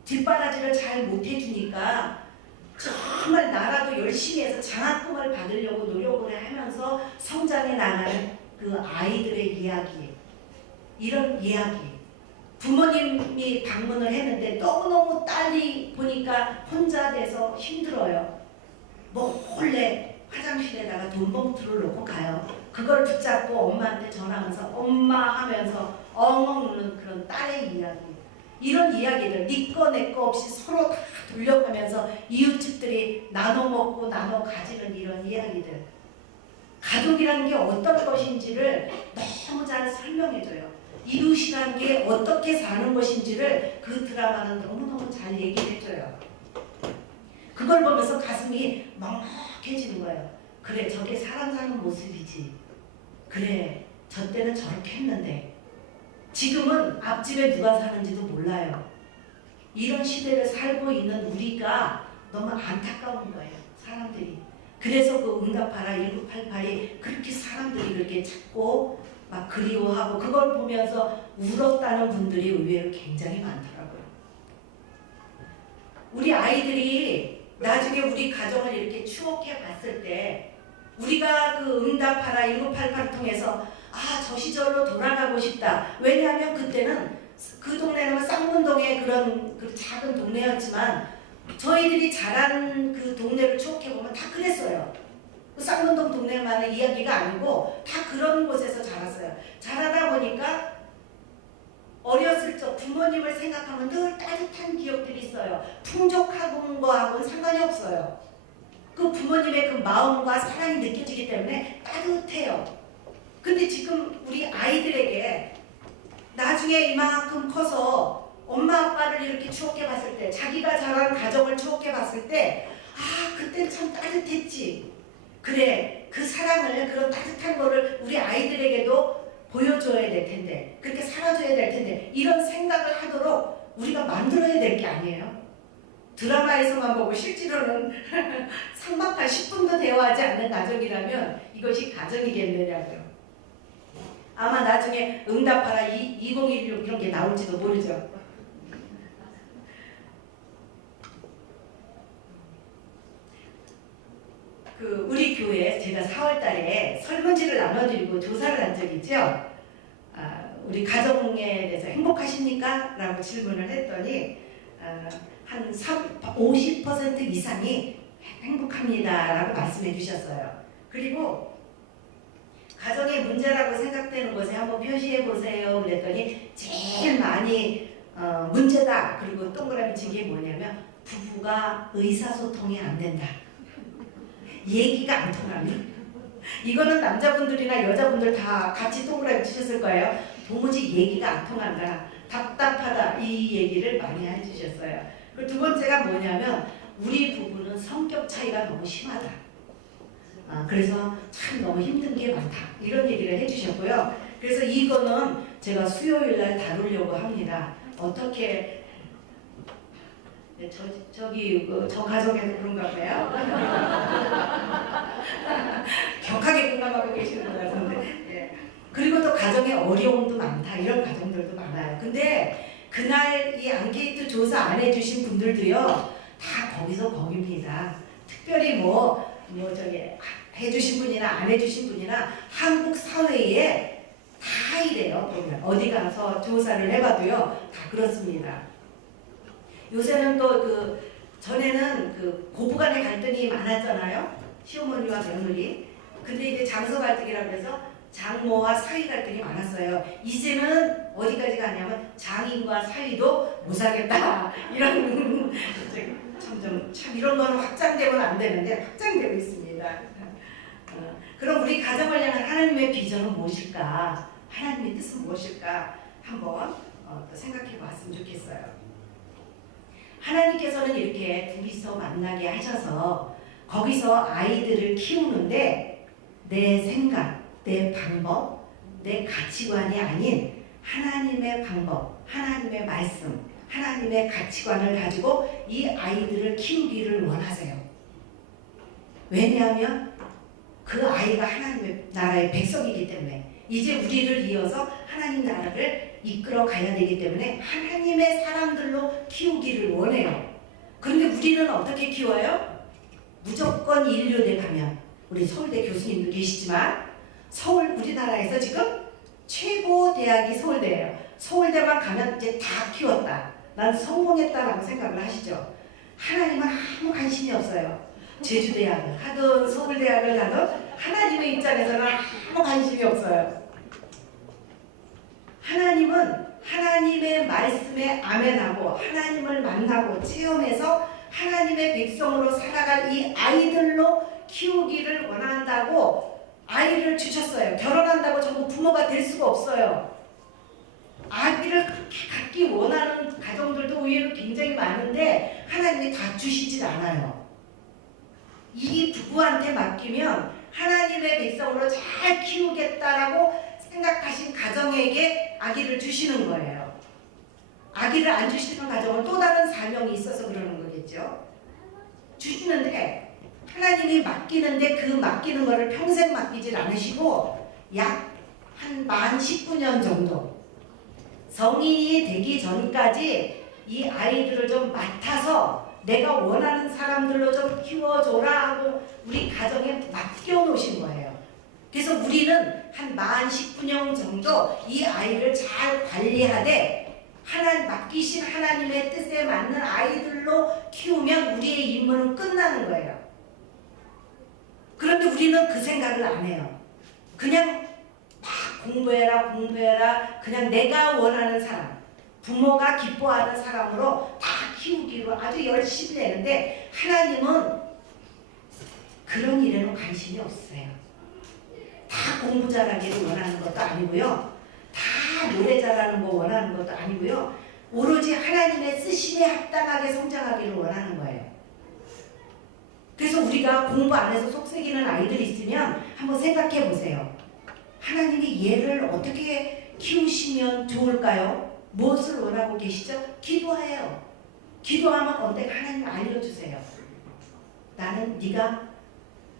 뒷바라지를 잘 못해주니까 정말 나라도 열심히 해서 장학금을 받으려고 노력을 하면서 성장해 나가는 그 아이들의 이야기. 이런 이야기. 부모님이 방문을 했는데 너무너무 딸이 보니까 혼자 돼서 힘들어요. 몰래 화장실에다가 돈 봉투를 놓고 가요. 그걸 붙잡고 엄마한테 전화하면서 엄마 하면서 엉엉 우는 그런 딸의 이야기. 이런 이야기들 네 거 내 거 없이 서로 다 돌려가면서 이웃집들이 나눠 먹고 나눠 가지는 이런 이야기들. 가족이라는 게 어떤 것인지를 너무 잘 설명해줘요. 이웃이라는 게 어떻게 사는 것인지를 그 드라마는 너무너무 잘 얘기해줘요. 그걸 보면서 가슴이 먹먹해지는 거예요. 그래, 저게 사람 사는 모습이지. 그래, 저 때는 저렇게 했는데 지금은 앞집에 누가 사는지도 몰라요. 이런 시대를 살고 있는 우리가 너무 안타까운 거예요. 사람들이. 그래서 그 응답하라 1988이 그렇게 사람들이 그렇게 찾고 막 그리워하고 그걸 보면서 울었다는 분들이 의외로 굉장히 많더라고요. 우리 아이들이 나중에 우리 가정을 이렇게 추억해 봤을 때 우리가 그 응답하라 1988을 통해서 저 시절로 돌아가고 싶다. 왜냐하면 그때는 그 동네는 쌍문동의 그런 그 작은 동네였지만 저희들이 자란 그 동네를 추억해보면 다 그랬어요. 그 쌍문동 동네만의 이야기가 아니고 다 그런 곳에서 자랐어요. 자라다 보니까 어렸을 적 부모님을 생각하면 늘 따뜻한 기억들이 있어요. 풍족한 거하고는 상관이 없어요. 그 부모님의 그 마음과 사랑이 느껴지기 때문에 따뜻해요. 근데 지금 우리 아이들에게 나중에 이만큼 커서 엄마 아빠를 이렇게 추억해 봤을 때, 자기가 자란 가정을 추억해 봤을 때, 아, 그때 참 따뜻했지. 그래, 그 사랑을, 그런 따뜻한 거를 우리 아이들에게도 보여줘야 될 텐데, 그렇게 살아줘야 될 텐데, 이런 생각을 하도록 우리가 만들어야 될 게 아니에요. 드라마에서만 보고 실제로는 3박 10분도 대화하지 않는 가정이라면 이것이 가정이겠느냐고요. 아마 나중에 응답하라 2016 이런 게 나올지도 모르죠. 우리 교회 제가 4월 달에 설문지를 나눠드리고 조사를 한 적이 있죠. 우리 가정에 대해서 행복하십니까? 라고 질문을 했더니 한 50% 이상이 행복합니다 라고 말씀해 주셨어요. 그리고 가정의 문제라고 생각되는 것에 한번 표시해 보세요 그랬더니 제일 많이 문제다, 그리고 동그라미 친 게 뭐냐면 부부가 의사소통이 안 된다, 얘기가 안 통합니다. 이거는 남자분들이나 여자분들 다 같이 동그라미 치셨을 거예요. 도무지 얘기가 안 통한다, 답답하다, 이 얘기를 많이 해주셨어요. 그리고 두 번째가 뭐냐면 우리 부부는 성격 차이가 너무 심하다. 그래서 참 너무 힘든 게 많다, 이런 얘기를 해주셨고요. 그래서 이거는 제가 수요일 날 다루려고 합니다. 어떻게 저 가정에도 그런가 봐요. 격하게 공감하고 계시는 것 같은데. 예. 그리고 또 가정에 어려움도 많다, 이런 가정들도 많아요. 근데 그날 이 앙케이트 조사 안 해주신 분들도요, 다 거기서 거깁니다. 특별히 해주신 분이나 안 해주신 분이나 한국 사회에 다 이래요. 보면 어디 가서 조사를 해봐도요, 다 그렇습니다. 요새는 또 전에는 고부간의 갈등이 많았잖아요. 시어머니와 며느리. 근데 이제 장서 갈등이라고 해서 장모와 사위 갈등이 많았어요. 이제는 어디까지 가냐면 장인과 사위도 못 살겠다, 이런 참 이런 거는 확장되면 안 되는데 확장되고 있습니다. 그럼 우리 가정을 향한 하나님의 비전은 무엇일까? 하나님의 뜻은 무엇일까? 한번 또 생각해 봤으면 좋겠어요. 하나님께서는 이렇게 둘이서 만나게 하셔서 거기서 아이들을 키우는데 내 생각, 내 방법, 내 가치관이 아닌 하나님의 방법, 하나님의 말씀, 하나님의 가치관을 가지고 이 아이들을 키우기를 원하세요. 왜냐하면 그 아이가 하나님의 나라의 백성이기 때문에, 이제 우리를 이어서 하나님 나라를 이끌어 가야 되기 때문에 하나님의 사람들로 키우기를 원해요. 그런데 우리는 어떻게 키워요? 무조건 인류대 가면, 우리 서울대 교수님도 계시지만 우리나라에서 지금 최고 대학이 서울대예요. 서울대만 가면 이제 다 키웠다, 난 성공했다라고 생각을 하시죠. 하나님은 아무 관심이 없어요. 제주대학을 하든 서울대학을 가든 하나님의 입장에서는 아무 관심이 없어요. 하나님은 하나님의 말씀에 아멘하고 하나님을 만나고 체험해서 하나님의 백성으로 살아갈 이 아이들로 키우기를 원한다고 아이를 주셨어요. 결혼한다고 전부 부모가 될 수가 없어요. 아기를 그렇게 갖기 원하는 가정들도 의외로 굉장히 많은데 하나님이 다 주시질 않아요. 이 부부한테 맡기면 하나님의 백성으로 잘 키우겠다라고 생각하신 가정에게 아기를 주시는 거예요. 아기를 안 주시는 가정은 또 다른 사명이 있어서 그러는 거겠죠. 주시는데 하나님이 맡기는데 그 맡기는 거를 평생 맡기질 않으시고 약 한 만 19년 정도 성인이 되기 전까지 이 아이들을 좀 맡아서 내가 원하는 사람들로 좀 키워줘라 하고 우리 가정에 맡겨놓으신 거예요. 그래서 우리는 한 만 19년 정도 이 아이를 잘 관리하되 맡기신 하나님의 뜻에 맞는 아이들로 키우면 우리의 임무는 끝나는 거예요. 그런데 우리는 그 생각을 안 해요. 그냥 막 공부해라 그냥 내가 원하는 사람, 부모가 기뻐하는 사람으로 다 키우기로 아주 열심히 내는데 하나님은 그런 일에는 관심이 없어요. 다 공부 잘하기를 원하는 것도 아니고요. 다 노래 잘하는 거 원하는 것도 아니고요. 오로지 하나님의 쓰심에 합당하게 성장하기를 원하는 거예요. 그래서 우리가 공부 안 해서 속썩이는 아이들이 있으면 한번 생각해 보세요. 하나님이 얘를 어떻게 키우시면 좋을까요? 무엇을 원하고 계시죠? 기도해요. 기도하면 언젠가 하나님 알려주세요. 나는 네가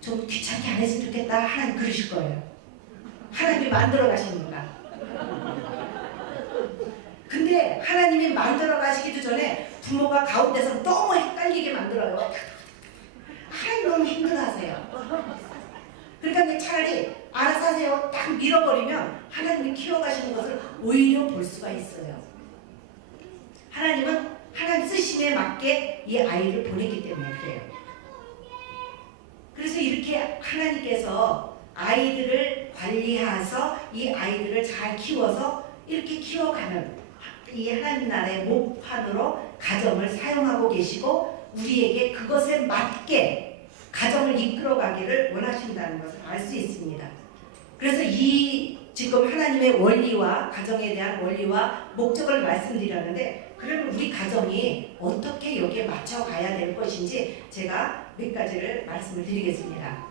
좀 귀찮게 안 했으면 좋겠다. 하나님 그러실 거예요. 하나님이 만들어 가시니까. 근데 하나님이 만들어 가시기도 전에 부모가 가운데서 너무 헷갈리게 만들어요. 하나님 너무 힘들어하세요. 그러니까 차라리 알아서 하세요. 딱 밀어버리면 하나님이 키워가시는 것을 오히려 볼 수가 있어요. 하나님은 하나님 쓰심에 맞게 이 아이를 보냈기 때문에 그래요. 그래서 이렇게 하나님께서 아이들을 관리하셔서 이 아이들을 잘 키워서 이렇게 키워가는 이 하나님 나라의 목판으로 가정을 사용하고 계시고 우리에게 그것에 맞게 가정을 이끌어가기를 원하신다는 것을 알 수 있습니다. 그래서 이 지금 하나님의 원리와 가정에 대한 원리와 목적을 말씀드렸는데 그러면 우리 가정이 어떻게 여기에 맞춰가야 될 것인지 제가 몇 가지를 말씀을 드리겠습니다.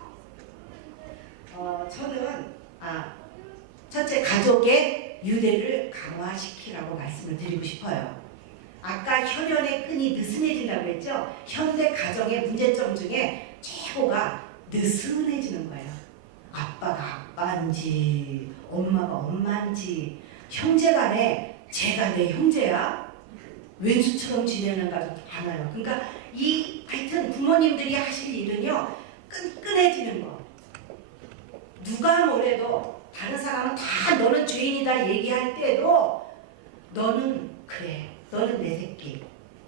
저는 첫째 가족의 유대를 강화시키라고 말씀을 드리고 싶어요. 아까 혈연의 끈이 느슨해진다고 했죠? 현대 가정의 문제점 중에 최고가 느슨해지는 거예요. 아빠가 아빠인지 엄마가 엄마인지 형제간에 제가 내 형제야? 왼수처럼 지내는 가족 많아요. 그러니까 하여튼 부모님들이 하실 일은요 끈끈해지는 거. 누가 뭐래도 다른 사람은 다 너는 죄인이다 얘기할 때도 너는 그래. 너는 내 새끼.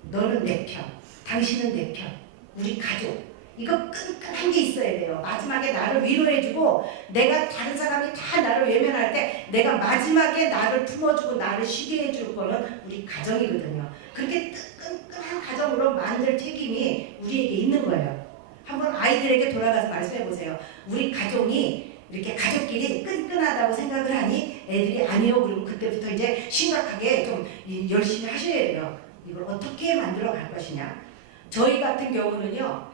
너는 내 편. 당신은 내 편. 우리 가족. 이거 끈끈한 게 있어야 돼요. 마지막에 나를 위로해주고 내가 다른 사람이 다 나를 외면할 때 내가 마지막에 나를 품어주고 나를 쉬게 해줄 거는 우리 가정이거든요. 그렇게 끈끈한 가정으로 만들 책임이 우리에게 있는 거예요. 한번 아이들에게 돌아가서 말씀해 보세요. 우리 가족이 이렇게 가족끼리 끈끈하다고 생각을 하니 애들이 아니요. 그러면 그때부터 이제 심각하게 좀 열심히 하셔야 돼요. 이걸 어떻게 만들어 갈 것이냐. 저희 같은 경우는요.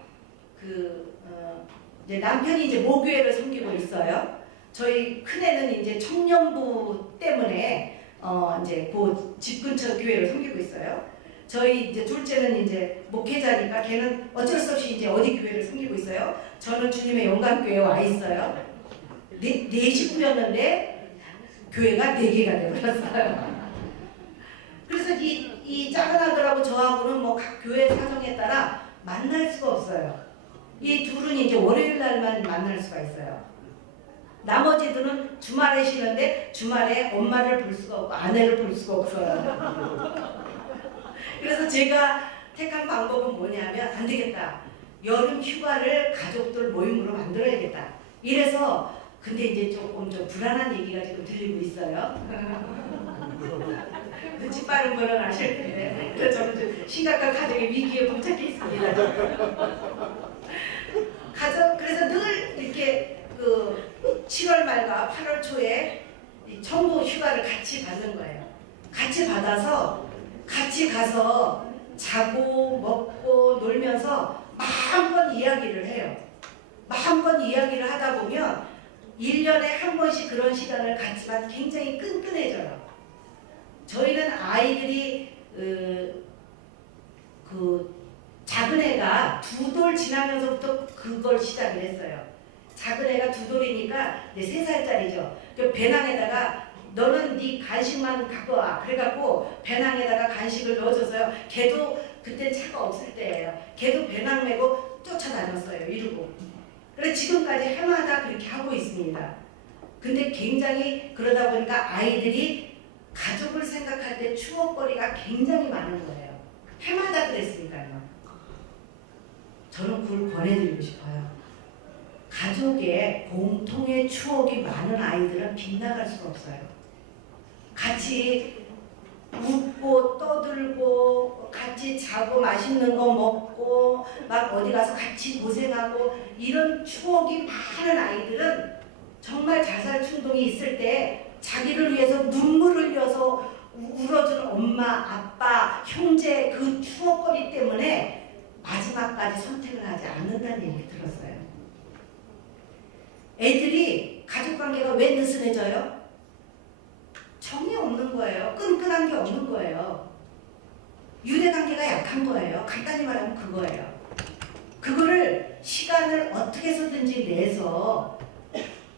이제 남편이 이제 모교회를 섬기고 있어요. 저희 큰애는 이제 청년부 때문에 이제 그 집 근처 교회를 섬기고 있어요. 저희 이제 둘째는 이제 목회자니까 걔는 어쩔 수 없이 이제 어디 교회를 섬기고 있어요. 저는 주님의 영광교회에 와 있어요. 네 식구였는데 교회가 4개가 되어버렸어요. 그래서 이 작은 아들하고 저하고는 뭐 각 교회 사정에 따라 만날 수가 없어요. 이 둘은 이제 월요일 날만 만날 수가 있어요. 나머지들은 주말에 쉬는데 주말에 엄마를 볼 수가 없고 아내를 볼 수가 없어요. 그래서 제가 택한 방법은 뭐냐면 안 되겠다. 여름 휴가를 가족들 모임으로 만들어야겠다. 이래서 근데 이제 조금 좀 불안한 얘기가 지금 들리고 있어요. 눈치 빠른 분은 아실 텐데 저는 좀 심각한 가정의 위기에 봉착해 있습니다. 그래서 늘 이렇게 7월 말과 8월 초에 청도 휴가를 같이 받는 거예요. 같이 받아서 같이 가서 자고 먹고 놀면서 마음껏 이야기를 해요. 마음껏 이야기를 하다 보면 1년에 한 번씩 그런 시간을 갖지만 굉장히 끈끈해져요. 저희는 아이들이 작은 애가 2돌 지나면서부터 그걸 시작을 했어요. 작은 애가 2돌이니까 이제 3살짜리죠. 배낭에다가 너는 네 간식만 갖고 와. 그래갖고 배낭에다가 간식을 넣어줘서요. 걔도 그때 차가 없을 때예요. 걔도 배낭 메고 쫓아다녔어요. 이러고. 그래서 지금까지 해마다 그렇게 하고 있습니다. 근데 굉장히 그러다 보니까 아이들이 가족을 생각할 때 추억거리가 굉장히 많은 거예요. 해마다 그랬으니까요. 저는 그걸 권해드리고 싶어요. 가족의 공통의 추억이 많은 아이들은 빗나갈 수가 없어요. 같이 웃고 떠들고 같이 자고 맛있는 거 먹고 막 어디 가서 같이 고생하고 이런 추억이 많은 아이들은 정말 자살 충동이 있을 때 자기를 위해서 눈물을 흘려서 울어준 엄마, 아빠, 형제 그 추억거리 때문에 마지막까지 선택을 하지 않는다는 얘기를 들었어요. 애들이 가족관계가 왜 느슨해져요? 정이 없는 거예요. 끈끈한 게 없는 거예요. 유대관계가 약한 거예요. 간단히 말하면 그거예요. 그거를 시간을 어떻게 해서든지 내서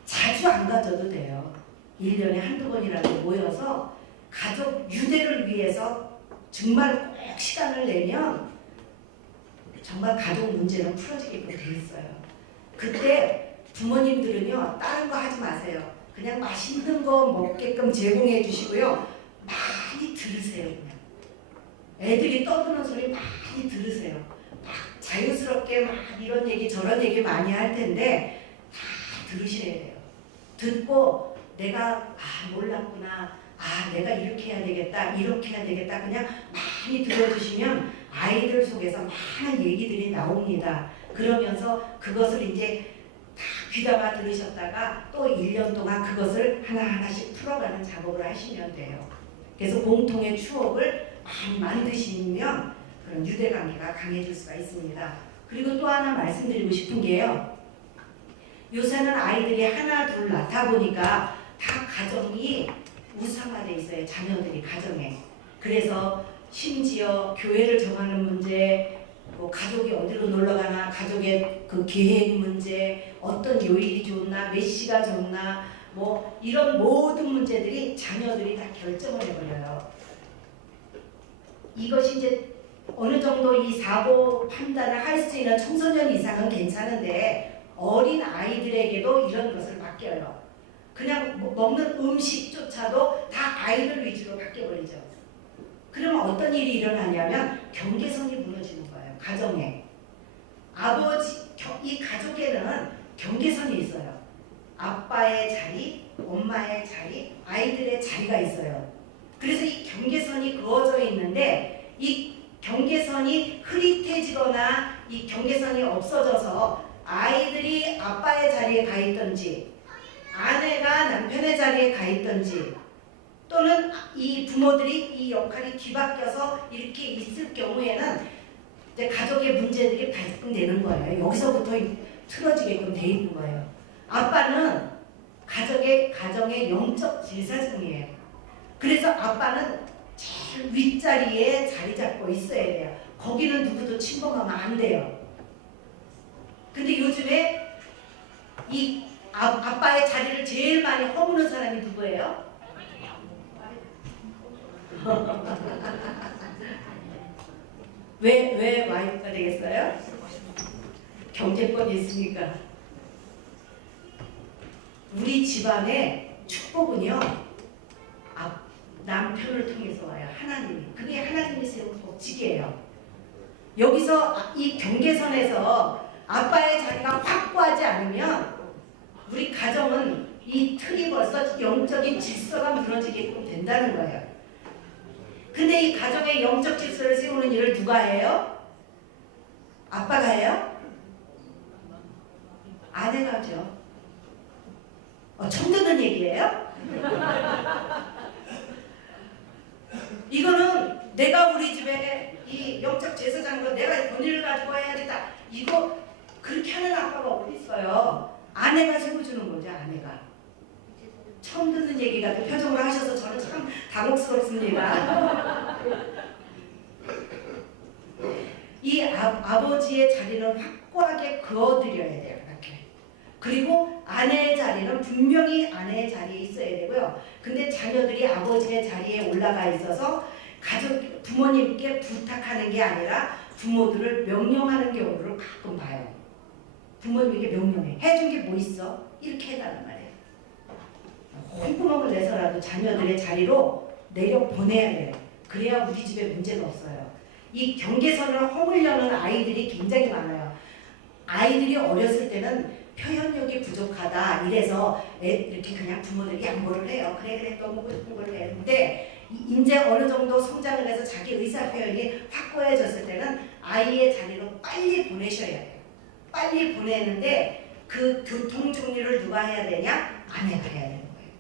자주 안 가져도 돼요. 1년에 한두 번이라도 모여서 가족 유대를 위해서 정말 꼭 시간을 내면 정말 가족 문제는 풀어지게끔 돼 있어요. 그때 부모님들은요, 다른 거 하지 마세요. 그냥 맛있는 거 먹게끔 제공해 주시고요. 많이 들으세요. 그냥. 애들이 떠드는 소리 많이 들으세요. 막 자유스럽게 막 이런 얘기 저런 얘기 많이 할 텐데 다 들으셔야 돼요. 듣고 내가 몰랐구나. 내가 이렇게 해야 되겠다. 이렇게 해야 되겠다. 그냥 많이 들어주시면 아이들 속에서 많은 얘기들이 나옵니다. 그러면서 그것을 이제 다 귀담아 들으셨다가 또 1년 동안 그것을 하나하나씩 풀어가는 작업을 하시면 돼요. 그래서 공통의 추억을 많이 만드시면 그런 유대관계가 강해질 수가 있습니다. 그리고 또 하나 말씀드리고 싶은 게요. 요새는 아이들이 하나 둘 낳다 보니까 다 가정이 우상화되어 있어요. 자녀들이 가정에. 그래서 심지어 교회를 정하는 문제, 뭐 가족이 어디로 놀러 가나, 가족의 그 계획 문제, 어떤 요일이 좋나, 몇 시가 좋나, 뭐 이런 모든 문제들이 자녀들이 다 결정을 해버려요. 이것이 이제 어느 정도 이 사고 판단을 할 수 있는 청소년 이상은 괜찮은데 어린 아이들에게도 이런 것을 맡겨요. 그냥 먹는 음식조차도 다 아이들 위주로 바뀌어버리죠. 그러면 어떤 일이 일어나냐면 경계선이 무너지는 거예요. 가정에. 이 가족에는 경계선이 있어요. 아빠의 자리, 엄마의 자리, 아이들의 자리가 있어요. 그래서 이 경계선이 그어져 있는데 이 경계선이 흐릿해지거나 이 경계선이 없어져서 아이들이 아빠의 자리에 가 있든지 아내가 남편의 자리에 가 있든지 또는 이 부모들이 이 역할이 뒤바뀌어서 이렇게 있을 경우에는 이제 가족의 문제들이 발생되는 거예요. 여기서부터 틀어지게끔 돼 있는 거예요. 아빠는 가정의 영적 제사장이에요. 그래서 아빠는 제일 윗자리에 자리 잡고 있어야 돼요. 거기는 누구도 침범하면 안 돼요. 근데 요즘에 이 아빠의 자리를 제일 많이 허무는 사람이 누구예요? 왜 와이프가 되겠어요? 경제권이 있으니까. 우리 집안의 축복은요, 남편을 통해서 와요. 하나님이. 그게 하나님이 세운 법칙이에요. 여기서 이 경계선에서 아빠의 자리가 확고하지 않으면 우리 가정은 이 틀이 벌써 영적인 질서가 무너지게끔 된다는 거예요. 근데 이 가정의 영적 질서를 세우는 일을 누가 해요? 아빠가 해요? 아내가 하죠. 처음 듣는 얘기예요? 이거는 내가 우리 집에 이 영적 제사장으로 내가 권위를 가지고 해야겠다. 이거 그렇게 하는 아빠가 어디 있어요? 아내가 세워주는 거죠. 아내가. 처음 듣는 얘기 같은 표정을 하셔서 저는 참 당혹스럽습니다. 이 아버지의 자리는 확고하게 그어드려야 돼요. 이렇게. 그리고 아내의 자리는 분명히 아내의 자리에 있어야 되고요. 근데 자녀들이 아버지의 자리에 올라가 있어서 부모님께 부탁하는 게 아니라 부모들을 명령하는 경우를 가끔 봐요. 부모님에게 명령해. 해준 게 뭐 있어? 이렇게 해달란 말이에요. 콧구멍을 내서라도 자녀들의 자리로 내려보내야 돼요. 그래야 우리 집에 문제가 없어요. 이 경계선을 허물려는 아이들이 굉장히 많아요. 아이들이 어렸을 때는 표현력이 부족하다 이래서 이렇게 그냥 부모들이 양보를 해요. 그래 또 먹고 싶은 걸 해. 근데 이제 어느 정도 성장을 해서 자기 의사 표현이 확고해졌을 때는 아이의 자리로 빨리 보내셔야 돼요. 빨리 보내는데 그 교통 정리를 누가 해야 되냐? 아내가 해야 되는 거예요.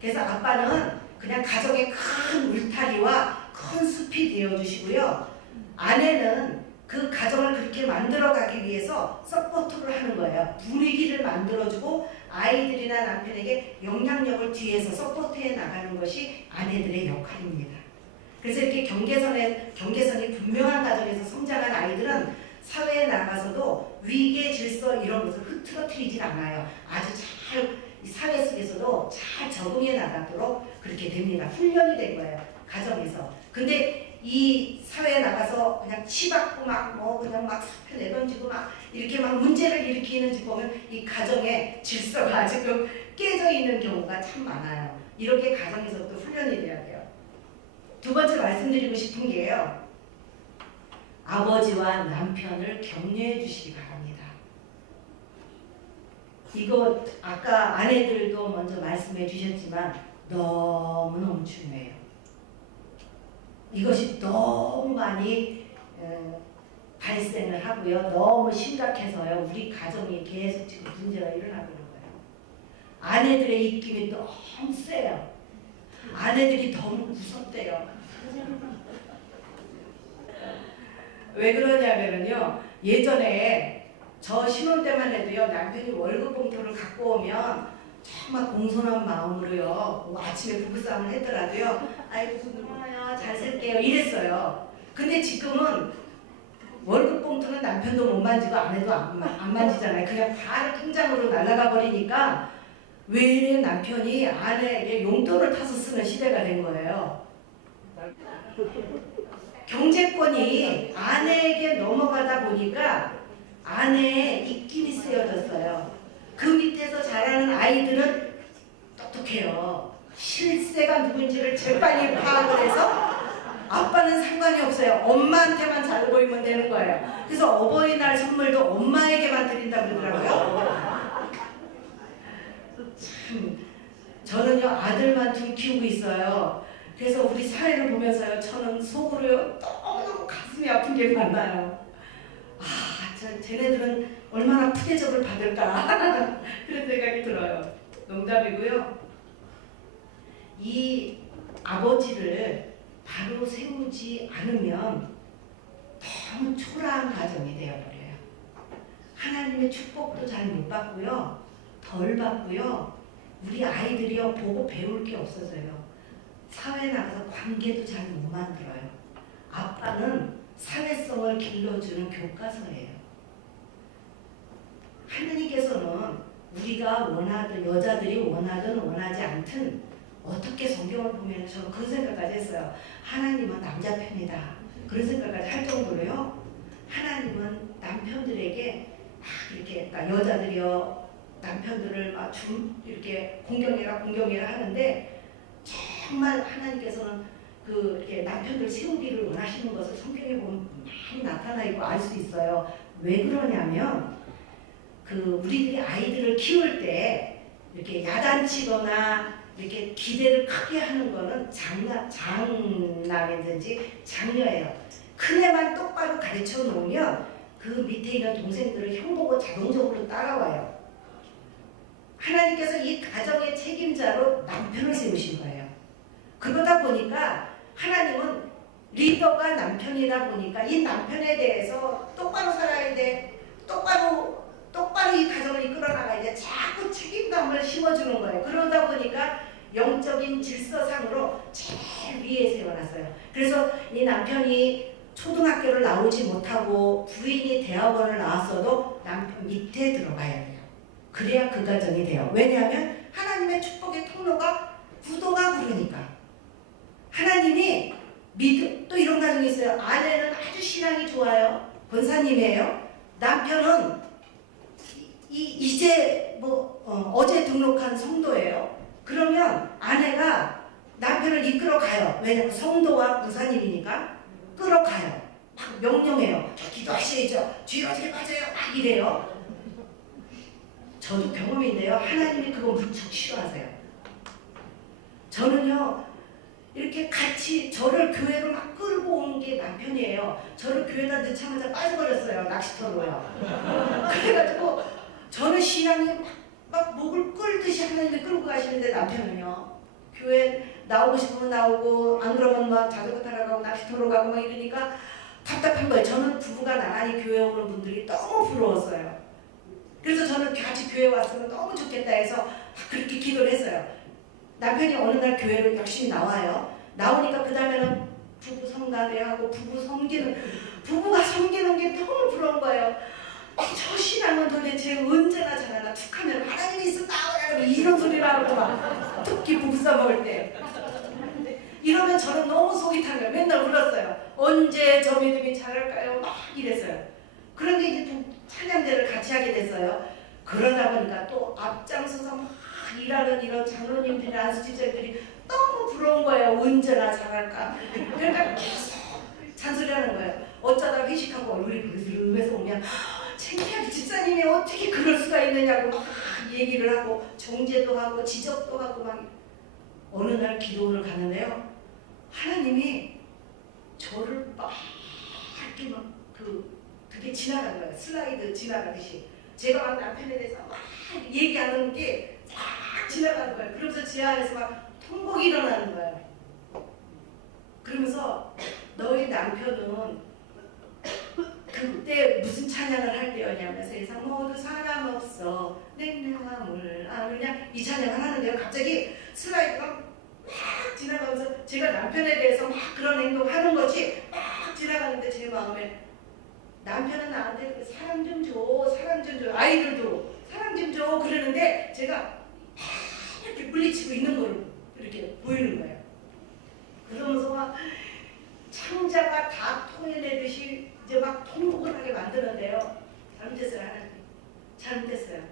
그래서 아빠는 그냥 가정의 큰 울타리와 큰 숲이 되어주시고요. 아내는 그 가정을 그렇게 만들어가기 위해서 서포트를 하는 거예요. 분위기를 만들어주고 아이들이나 남편에게 영향력을 뒤에서 서포트해 나가는 것이 아내들의 역할입니다. 그래서 이렇게 경계선이 분명한 가정에서 성장한 아이들은 사회에 나가서도 위계 질서 이런 것을 흐트러뜨리질 않아요. 아주 잘 사회 속에서도 잘 적응해 나가도록 그렇게 됩니다. 훈련이 된 거예요. 가정에서. 근데 이 사회에 나가서 그냥 치받고 그냥 막 사표 내던지고 이렇게 문제를 일으키는지 보면 이 가정의 질서가 지금 깨져 있는 경우가 참 많아요. 이렇게 가정에서부터 훈련이 돼야 돼요. 두 번째 말씀드리고 싶은 게요. 아버지와 남편을 격려해 주시기 바랍니다. 이거 아까 아내들도 먼저 말씀해 주셨지만 너무너무 중요해요. 이것이 너무 많이 발생을 하고요. 너무 심각해서요. 우리 가정이 계속 지금 문제가 일어나고 있는 거예요. 아내들의 입김이 너무 세요. 아내들이 너무 무섭대요. 왜 그러냐면요. 예전에 저 신혼 때만 해도요. 남편이 월급 봉투를 갖고 오면 정말 공손한 마음으로요. 아침에 부부싸움을 했더라도요. 아이고 고마워요. 잘 쓸게요. 이랬어요. 근데 지금은 월급 봉투는 남편도 못 만지고 아내도 안 만지잖아요. 그냥 바로 통장으로 날아가 버리니까 왜 이래 남편이 아내에게 용돈을 타서 쓰는 시대가 된 거예요. 경제권이 아내에게 넘어가다 보니까 아내의 입김이 세워졌어요. 그 밑에서 자라는 아이들은 똑똑해요. 실세가 누군지를 재빨리 파악을 해서 아빠는 상관이 없어요. 엄마한테만 잘 보이면 되는 거예요. 그래서 어버이날 선물도 엄마에게만 드린다고 그러더라고요. 참, 저는요 아들만 둘 키우고 있어요. 그래서 우리 사회를 보면서요 저는 속으로요 너무너무 가슴이 아픈 게 많아요. 쟤네들은 얼마나 푸대접을 받을까 그런 생각이 들어요. 농담이고요. 이 아버지를 바로 세우지 않으면 너무 초라한 가정이 되어버려요. 하나님의 축복도 잘 못 받고요. 덜 받고요. 우리 아이들이요 보고 배울 게 없어서요. 사회에 나가서 관계도 잘 못 만들어요. 아빠는 사회성을 길러주는 교과서예요. 하느님께서는 우리가 원하든 여자들이 원하든 원하지 않든 어떻게 성경을 보면 저는 그런 생각까지 했어요. 하나님은 남자 편이다. 그런 생각까지 할 정도로요. 하나님은 남편들에게 이렇게 그러니까 여자들이요 남편들을 이렇게 공경해라 하는데 정말 하나님께서는 이렇게 남편들 세우기를 원하시는 것을 성경에 보면 많이 나타나 있고 알 수 있어요. 왜 그러냐면 우리들이 아이들을 키울 때 이렇게 야단치거나 이렇게 기대를 크게 하는 거는 장남이든지 장녀예요. 큰애만 똑바로 가르쳐 놓으면 그 밑에 있는 동생들을 형 보고 자동적으로 따라와요. 하나님께서 이 가정의 책임자로 남편을 세우신 거예요. 그러다 보니까 하나님은 리더가 남편이다 보니까 이 남편에 대해서 똑바로 살아야 돼. 똑바로 이 가정을 이끌어 나가야 돼. 자꾸 책임감을 심어주는 거예요. 그러다 보니까 영적인 질서상으로 제일 위에 세워놨어요. 그래서 이 남편이 초등학교를 나오지 못하고 부인이 대학원을 나왔어도 남편 밑에 들어가야 돼요. 그래야 그 가정이 돼요. 왜냐하면 하나님의 축복의 통로가 부도가 그러니까. 하나님이 또 이런 가정이 있어요. 아내는 아주 신앙이 좋아요. 권사님이에요. 남편은 이제 어제 등록한 성도예요. 그러면 아내가 남편을 이끌어 가요. 왜냐면 성도와 권사님이니까 끌어가요. 막 명령해요. 저 기도하셔야죠. 뒤로 어떻게 빠져요. 막 이래요. 저도 경험인데요. 하나님이 그거 무척 싫어하세요. 저는요. 이렇게 같이 저를 교회로 막 끌고 오는 게 남편이에요. 저를 교회에다 넣자마자 빠져버렸어요. 낚시터로요. 그래가지고 저는 신앙이 막 막 목을 끌듯이 하나님이 끌고 가시는데 남편은요. 교회 나오고 싶으면 나오고 안 그러면 막 자전거 타러 가고 낚시터로 가고 막 이러니까 답답한 거예요. 저는 부부가 나란히 교회 오는 분들이 너무 부러웠어요. 그래서 저는 같이 교회 왔으면 너무 좋겠다 해서 막 그렇게 기도를 했어요. 남편이 어느 날 교회를 열심히 나와요. 나오니까 그 다음에는 부부 성가대하고 부부가 섬기는 게 너무 부러운 거예요. 저 신앙은 도대체 언제나 잘하나 툭하면 하나님이 있어 나오라 이런 소리를 하고 막 특히 부부 싸먹을 때 이러면 저는 너무 속이 타는 거예요. 맨날 울었어요. 언제 저 믿음이 자랄까요? 막 이랬어요. 그런데 이제 찬양대를 같이 하게 됐어요. 그러다 보니까 또 앞장서서 막 일하는 이런 장로님들이나 안수집사님들이 너무 부러운 거예요. 언제나 잘할까. 그러니까 계속 잔소리하는 거예요. 어쩌다 회식하고 얼굴이 부르르면서 오면 창피하게 집사님이 어떻게 그럴 수가 있느냐고 막 얘기를 하고 정죄도 하고 지적도 하고 막 어느 날 기도를 갔는데요. 하나님이 저를 막 이렇게 막 그게 지나간 거예요. 슬라이드 지나가듯이. 제가 막 남편에 대해서 막 얘기하는 게 쫙 지나가는 거예요. 그러면서 제 안에서 막 통곡이 일어나는 거예요. 그러면서 너희 남편은 그때 무슨 찬양을 할 때였냐면 세상 모두 사람 없어 냉랭함을 아느냐 이 찬양을 하는데요. 갑자기 슬라이드가 막 지나가면서 제가 남편에 대해서 막 그런 행동을 하는 것이 막 지나가는데 제 마음에 남편은 나한테 사랑 좀 줘, 사랑 좀 줘, 아이들도 사랑 좀 줘 그러는데 제가 이렇게 물리치고 있는 걸 이렇게 보이는 거예요. 그러면서 막 창자가 다 토해내듯이 이제 막 통곡을 하게 만드는데요. 잘못했어요, 하나님. 잘못했어요.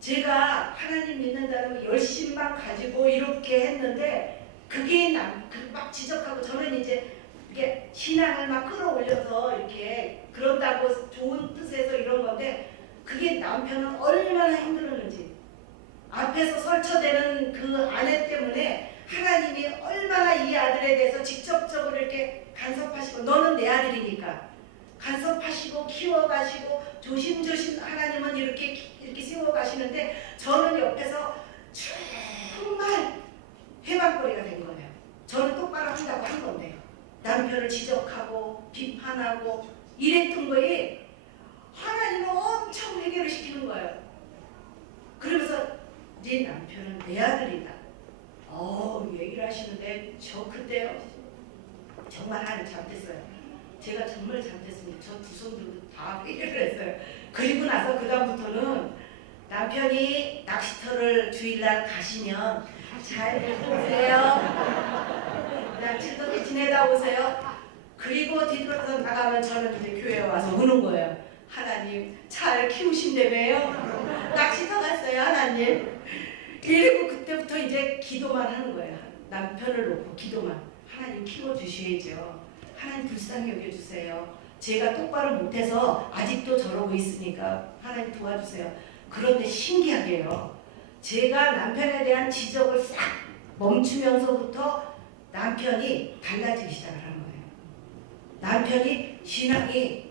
제가 하나님 믿는다는 열심만 가지고 이렇게 했는데 그게 막 지적하고 저는 이제 이게 신앙을 막 끌어올려서 이렇게 그런다고 좋은 뜻에서 이런 건데 그게 남편은 얼마나 힘들었는지 앞에서 설쳐대는 그 아내 때문에 하나님이 얼마나 이 아들에 대해서 직접적으로 이렇게 간섭하시고 너는 내 아들이니까 간섭하시고 키워가시고 조심조심 하나님은 이렇게 세워가시는데 저는 옆에서 정말 해방거리가 된 거예요. 저는 똑바로 한다고 한 건데요. 남편을 지적하고 비판하고 이랬던 거에 하나님은 엄청 해결을 시키는 거예요. 그러면서 네 남편은 내 아들이다. 얘기를 하시는데 저 그때요 정말 하나님 잘못했어요. 제가 정말 잘못했습니다. 저 두 손 들고 다 해결을 했어요. 그리고 나서 그 다음부터는 남편이 낚시터를 주일날 가시면 잘 오세요. 그냥 즐겁게 지내다 오세요. 그리고 뒤돌아서 나가면 저는 이제 교회에 와서 우는 거예요. 하나님 잘 키우신다며요. 낚시터 갔어요 하나님. 그리고 그때부터 이제 기도만 하는 거예요. 남편을 놓고 기도만. 하나님 키워주셔야죠. 하나님 불쌍히 여겨주세요. 제가 똑바로 못해서 아직도 저러고 있으니까 하나님 도와주세요. 그런데 신기하게요. 제가 남편에 대한 지적을 싹 멈추면서부터 남편이 달라지기 시작을 하는 거예요. 남편이 신앙이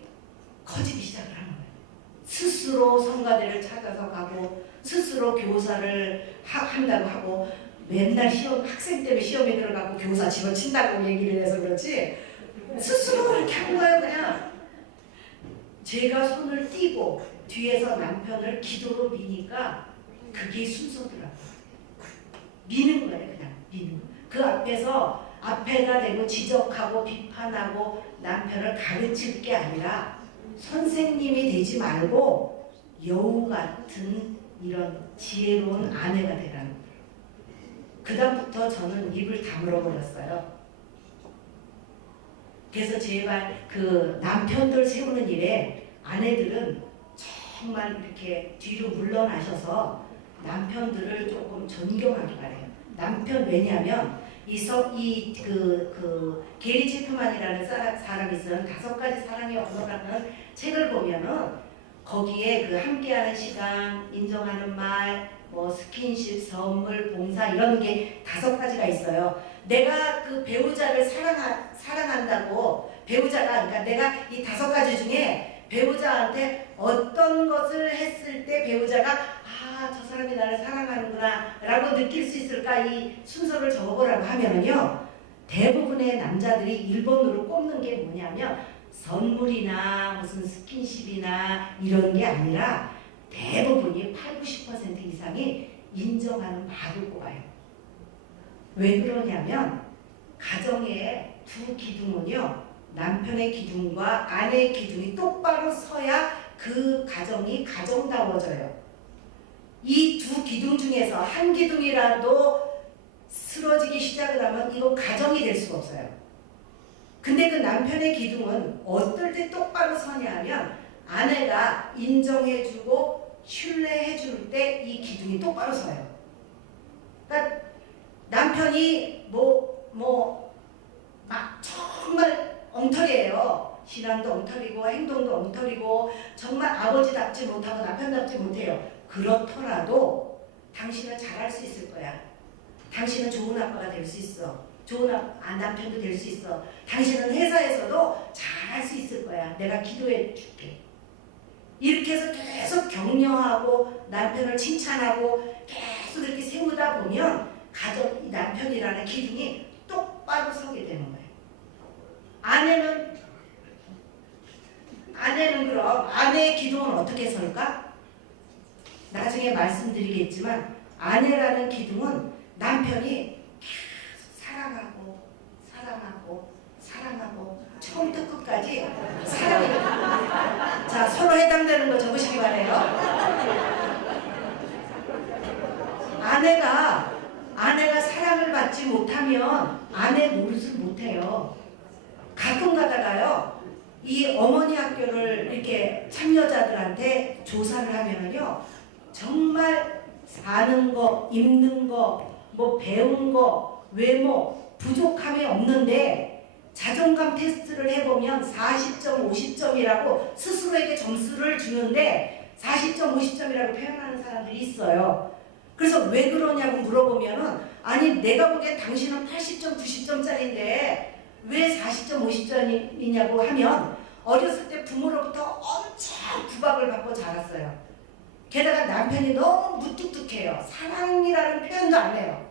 커지기 시작을 하는 거예요. 스스로 성가대를 찾아서 가고 스스로 교사를 한다고 하고 맨날 학생 때문에 시험에 들어가고 교사 집어친다고 얘기를 해서 그렇지 스스로 그렇게 한 거예요. 그냥 제가 손을 띄고 뒤에서 남편을 기도로 미니까 그게 순서더라고요. 미는 거예요. 그냥 미는 거. 그 앞에서 앞에다 대고 지적하고 비판하고 남편을 가르칠 게 아니라 선생님이 되지 말고 여우 같은 이런 지혜로운 아내가 되라는 거예요. 그 다음부터 저는 입을 다물어 버렸어요. 그래서 제발 그 남편들 세우는 일에 아내들은 정말 이렇게 뒤로 물러나셔서 남편들을 조금 존경하기 바래요. 남편 왜냐하면 게리 체프만이라는 사람이 쓰는 5가지 사랑의 언어라는 책을 보면은 거기에 그 함께하는 시간, 인정하는 말, 뭐 스킨십, 선물, 봉사 이런 게 5가지가 있어요. 내가 그 배우자를 사랑한다고 배우자가 그러니까 내가 이 5가지 중에 배우자한테 어떤 것을 했을 때 배우자가 아, 저 사람이 나를 사랑하는구나 라고 느낄 수 있을까? 이 순서를 적어보라고 하면요, 대부분의 남자들이 1번으로 꼽는 게 뭐냐면 선물이나 무슨 스킨십이나 이런 게 아니라 대부분이 80~90% 이상이 인정하는 말을 꼽아요. 왜 그러냐면 가정의 두 기둥은요, 남편의 기둥과 아내의 기둥이 똑바로 서야 그 가정이 가정다워져요. 이 두 기둥 중에서 한 기둥이라도 쓰러지기 시작을 하면 이거 가정이 될 수가 없어요. 근데 그 남편의 기둥은 어떨 때 똑바로 서냐 하면 아내가 인정해주고 신뢰해줄 때 이 기둥이 똑바로 서요. 그러니까 남편이 막 정말 엉터리예요. 신앙도 엉터리고 행동도 엉터리고 정말 아버지답지 못하고 남편답지 못해요. 그렇더라도 당신은 잘할 수 있을 거야. 당신은 좋은 아빠가 될 수 있어. 좋은 남편도 될 수 있어. 당신은 회사에서도 잘할 수 있을 거야. 내가 기도해 줄게. 이렇게 해서 계속 격려하고 남편을 칭찬하고 계속 이렇게 세우다 보면 가정, 남편이라는 기둥이 똑바로 서게 되는 거예요. 아내는 그럼 아내의 기둥은 어떻게 설까? 나중에 말씀드리겠지만 아내라는 기둥은 남편이 계속 사랑하고 처음부터 끝까지 사랑해요. 자, 서로 해당되는 거 적으시기 바래요. 아내가 사랑을 받지 못하면 아내 노릇을 못해요. 가끔 가다가요, 이 어머니 학교를 이렇게 참여자들한테 조사를 하면은요, 정말 사는 거, 입는 거, 뭐 배운 거, 외모, 부족함이 없는데 자존감 테스트를 해보면 40점, 50점이라고 스스로에게 점수를 주는데 40점, 50점이라고 표현하는 사람들이 있어요. 그래서 왜 그러냐고 물어보면은, 아니 내가 보기엔 당신은 80점, 90점짜리인데 왜 40점, 50점이냐고 하면 어렸을 때 부모로부터 엄청 구박을 받고 자랐어요. 게다가 남편이 너무 무뚝뚝해요. 사랑이라는 표현도 안 해요.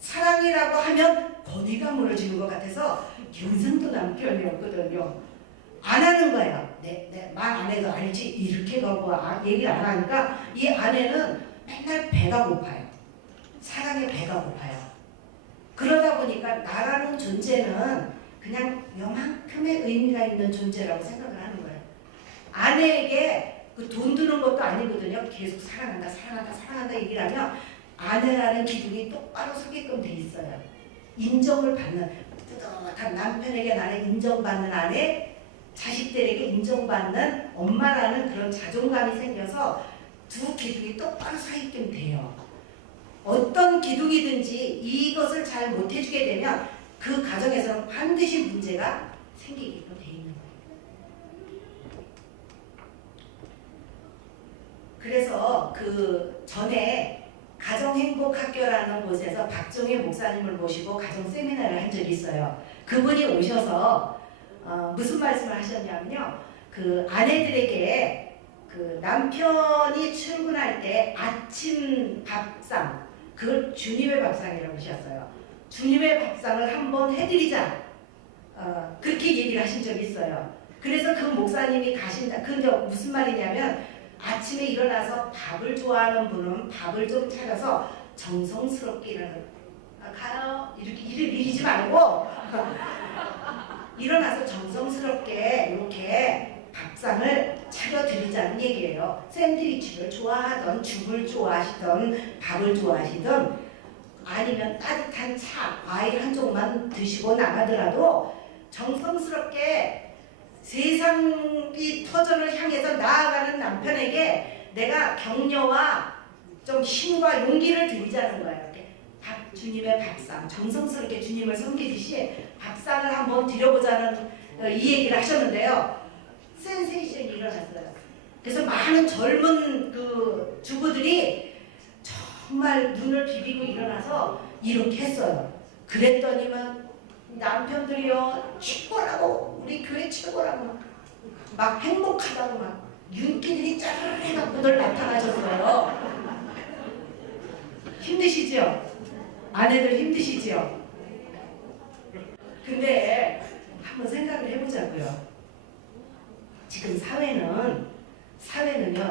사랑이라고 하면 거리가 멀어지는 것 같아서 경상도 남편이었거든요. 안 하는 거예요. 말 안 해도 알지. 이렇게 가고 얘기를 안 하니까 이 아내는 맨날 배가 고파요. 사랑에 배가 고파요. 그러다 보니까 나라는 존재는 그냥 요만큼의 의미가 있는 존재라고 생각을 하는 거예요. 아내에게 그 돈 드는 것도 아니거든요. 계속 사랑한다 얘기를 하면 아내라는 기둥이 똑바로 서게끔 돼 있어요. 인정을 받는, 뿌듯한 남편에게 나는 인정받는 아내, 자식들에게 인정받는 엄마라는 그런 자존감이 생겨서 두 기둥이 똑바로 서 있게끔 돼요. 어떤 기둥이든지 이것을 잘 못해주게 되면 그 가정에서는 반드시 문제가 생기게끔 돼 있는 거예요. 그래서 그 전에 가정행복학교라는 곳에서 박종희 목사님을 모시고 가정 세미나를 한 적이 있어요. 그분이 오셔서 무슨 말씀을 하셨냐면요, 그 아내들에게 그 남편이 출근할 때 아침 밥상, 그걸 주님의 밥상이라고 하셨어요. 주님의 밥상을 한번 해드리자, 그렇게 얘기를 하신 적이 있어요. 그래서 그 목사님이 가신다. 그게 무슨 말이냐면, 아침에 일어나서 밥을 좋아하는 분은 밥을 좀 차려서 정성스럽게 가요. 이렇게 일이지 말고 일어나서 정성스럽게 이렇게 밥상을 차려드리자는 얘기예요. 샌드위치를 좋아하던, 죽을 좋아하시던, 밥을 좋아하시던, 아니면 따뜻한 차, 과일 한 쪽만 드시고 나가더라도 정성스럽게 세상이 터전을 향해서 나아가는 남편에게 내가 격려와 좀 힘과 용기를 드리자는 거예요. 이렇게 주님의 밥상, 정성스럽게 주님을 섬기듯이 밥상을 한번 드려보자는 이 얘기를 하셨는데요. 센세이션이 일어났어요. 그래서 많은 젊은 그 주부들이 정말 눈을 비비고 일어나서 이렇게 했어요. 그랬더니만 남편들이요, 최고라고, 우리 교회 최고라고 막 행복하다고 막 윤기들이 짜르르 해갖고들 나타나셨어요. 힘드시죠? 아내들 힘드시죠? 근데 한번 생각을 해보자고요. 지금 사회는요,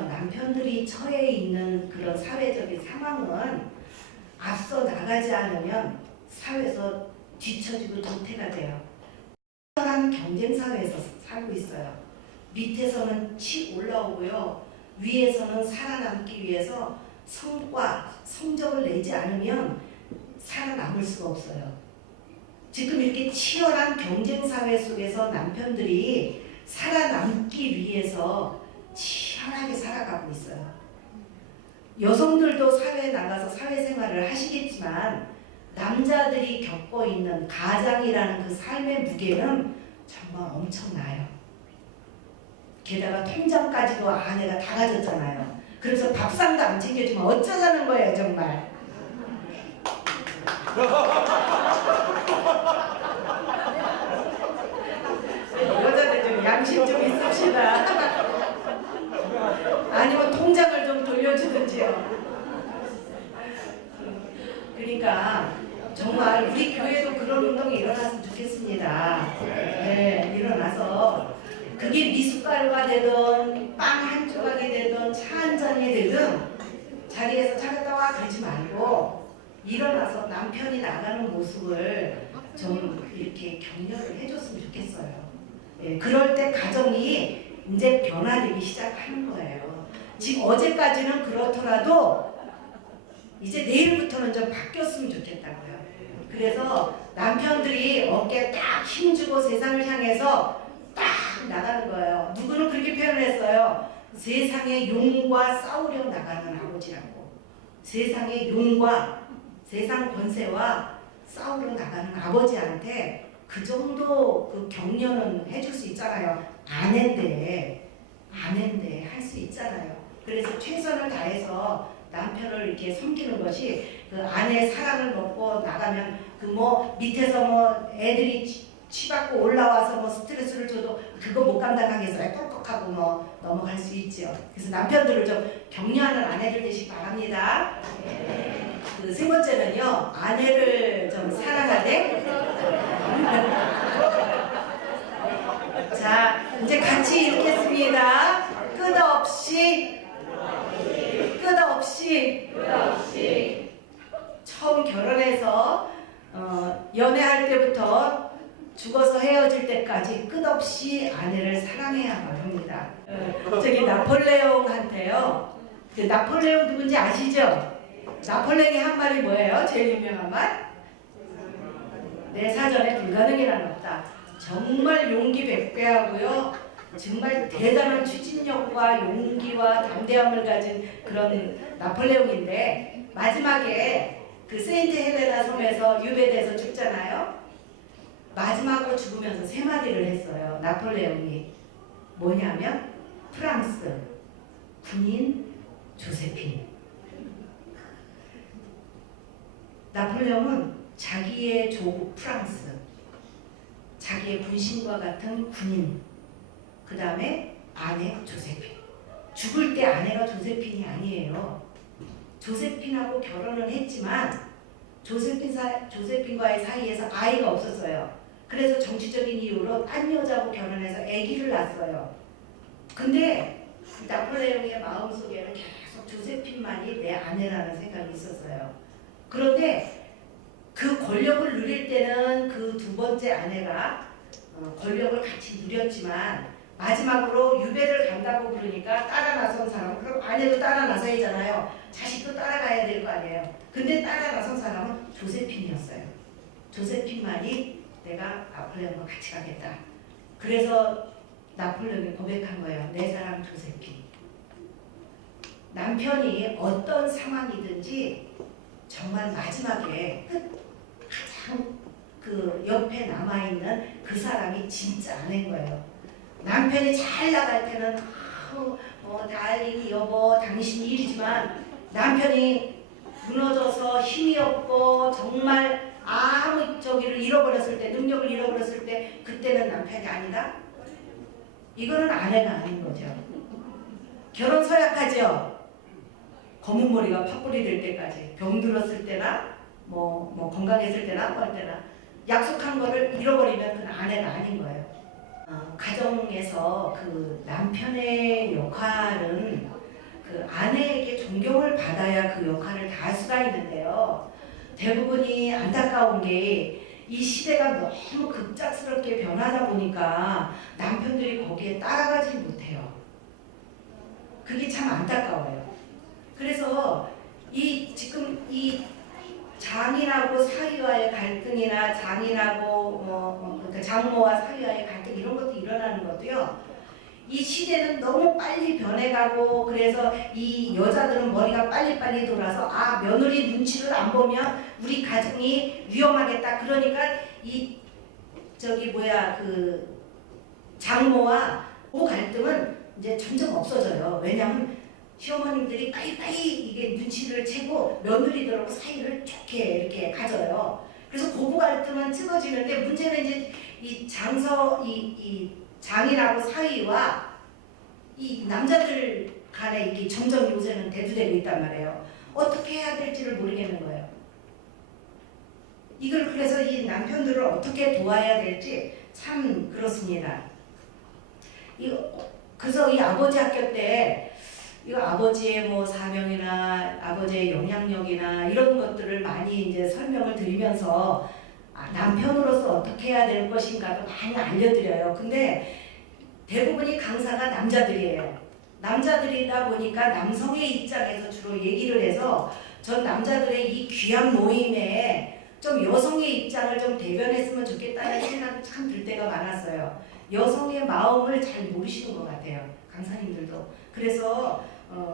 남편들이 처해 있는 그런 사회적인 상황은 앞서 나가지 않으면 사회에서 뒤처지고 도태가 돼요. 치열한 경쟁 사회에서 살고 있어요. 밑에서는 치 올라오고요. 위에서는 살아남기 위해서 성적을 내지 않으면 살아남을 수가 없어요. 지금 이렇게 치열한 경쟁 사회 속에서 남편들이 살아남기 위해서 치열하게 살아가고 있어요. 여성들도 사회에 나가서 사회생활을 하시겠지만 남자들이 겪고 있는 가장이라는 그 삶의 무게는 정말 엄청나요. 게다가 통장까지도 아내가 다 가졌잖아요. 그래서 밥상도 안 챙겨주면 어쩌자는 거예요, 정말. 여자들 좀 양심 좀 있읍시다. 아니면 통장을 좀 돌려주든지요. 그러니까 정말 우리 교회도 그런 운동이 일어났으면 좋겠습니다. 네, 일어나서 그게 미숫가루가 되든 빵 한 조각이 되든 차 한 잔이 되든 자리에서 차갔다 와 그러지 말고 일어나서 남편이 나가는 모습을 좀 이렇게 격려를 해줬으면 좋겠어요. 예, 그럴 때 가정이 이제 변화되기 시작하는 거예요. 지금 어제까지는 그렇더라도 이제 내일부터는 좀 바뀌었으면 좋겠다고요. 그래서 남편들이 어깨에 딱 힘주고 세상을 향해서 딱 나가는 거예요. 누구는 그렇게 표현했어요. 세상의 용과 싸우려 나가는 아버지라고. 세상의 용과 세상 권세와 싸우려 나가는 아버지한테 그 정도 그 격려는 해줄 수 있잖아요. 아내인데 할 수 있잖아요. 그래서 최선을 다해서 남편을 이렇게 섬기는 것이 그 아내의 사랑을 먹고 나가면 그 뭐 밑에서 뭐 애들이 치받고 올라와서 뭐 스트레스를 줘도 그거 못 감당하겠어요. 꿀꺽하고 뭐 넘어갈 수 있죠. 그래서 남편들을 좀 격려하는 아내들 되시기 바랍니다. 그 세 번째는요, 아내를 좀 사랑하되. 자, 이제 같이 읽겠습니다. 끝없이 처음 결혼해서 연애할 때부터 죽어서 헤어질 때까지 끝없이 아내를 사랑해야만 합니다. 저기 나폴레옹한테요. 그 나폴레옹 누군지 아시죠? 나폴레옹이 한 말이 뭐예요? 제일 유명한 말? 내 사전에 불가능이란 없다. 정말 용기 백배하고요. 정말 대단한 추진력과 용기와 담대함을 가진 그런 나폴레옹인데 마지막에 그 세인트 헬레나 섬에서 유배돼서 죽잖아요. 마지막으로 죽으면서 세 마디를 했어요. 나폴레옹이 뭐냐면 프랑스 군인 조세핀. 나폴레옹은 자기의 조국 프랑스, 자기의 분신과 같은 군인, 그 다음에 아내 조세핀. 죽을 때 아내가 조세핀이 아니에요. 조세핀하고 결혼을 했지만 조세핀과의 사이에서 아이가 없었어요. 그래서 정치적인 이유로 딴 여자하고 결혼해서 아기를 낳았어요. 근데 나폴레옹의 마음속에는 계속 조세핀만이 내 아내라는 생각이 있었어요. 그런데 그 권력을 누릴 때는 그 두 번째 아내가 권력을 같이 누렸지만 마지막으로 유배를 간다고 그러니까 따라 나선 사람, 그럼 아내도 따라 나서야잖아요. 자식도 따라가야 될 거 아니에요. 근데 따라 나선 사람은 조세핀이었어요. 조세핀만이 내가 나폴레옹과 같이 가겠다. 그래서 나폴레옹이 고백한 거예요. 내 사랑 조세핀. 남편이 어떤 상황이든지 정말 마지막에 가장 그 옆에 남아있는 그 사람이 진짜 아내인 거예요. 남편이 잘 나갈 때는 달링이 여보 당신 일이지만 남편이 무너져서 힘이 없고 정말 아무 저기를 잃어버렸을 때, 능력을 잃어버렸을 때 그때는 남편이 아니다? 이거는 아내가 아닌 거죠. 결혼 서약하죠. 검은 머리가 팥불이 될 때까지 병 들었을 때나 뭐 건강했을 때나 뭐 할 때나 약속한 거를 잃어버리면 그건 아내가 아닌 거예요. 가정에서 그 남편의 역할은 그 아내에게 존경을 받아야 그 역할을 다 할 수가 있는데요. 대부분이 안타까운 게 이 시대가 너무 급작스럽게 변하다 보니까 남편들이 거기에 따라가지 못해요. 그게 참 안타까워요. 그래서 지금 이 장인하고 사위와의 갈등이나 장인하고 그러니까 장모와 사위와의 갈등 이런 것도 일어나는 것도요. 이 시대는 너무 빨리 변해가고 그래서 이 여자들은 머리가 빨리빨리 돌아서 며느리 눈치를 안 보면 우리 가정이 위험하겠다. 그러니까 그 장모와 그 갈등은 이제 점점 없어져요. 왜냐하면 시어머님들이 빨리빨리 이게 눈치를 채고 며느리들하고 사이를 좋게 이렇게 가져요. 그래서 고부 갈등은 찍어지는데 문제는 이제 이 장인하고 사위와 이 남자들 간에 이게 점점 요새는 대두되고 있단 말이에요. 어떻게 해야 될지를 모르겠는 거예요. 이걸 그래서 이 남편들을 어떻게 도와야 될지 참 그렇습니다. 그래서 이 아버지 학교 때 이거 아버지의 뭐 사명이나 아버지의 영향력이나 이런 것들을 많이 이제 설명을 드리면서 남편으로서 어떻게 해야 될 것인가도 많이 알려드려요. 근데 대부분이 강사가 남자들이에요. 남자들이다 보니까 남성의 입장에서 주로 얘기를 해서 전 남자들의 이 귀한 모임에 좀 여성의 입장을 좀 대변했으면 좋겠다는 생각이 참 들 때가 많았어요. 여성의 마음을 잘 모르시는 것 같아요. 강사님들도. 그래서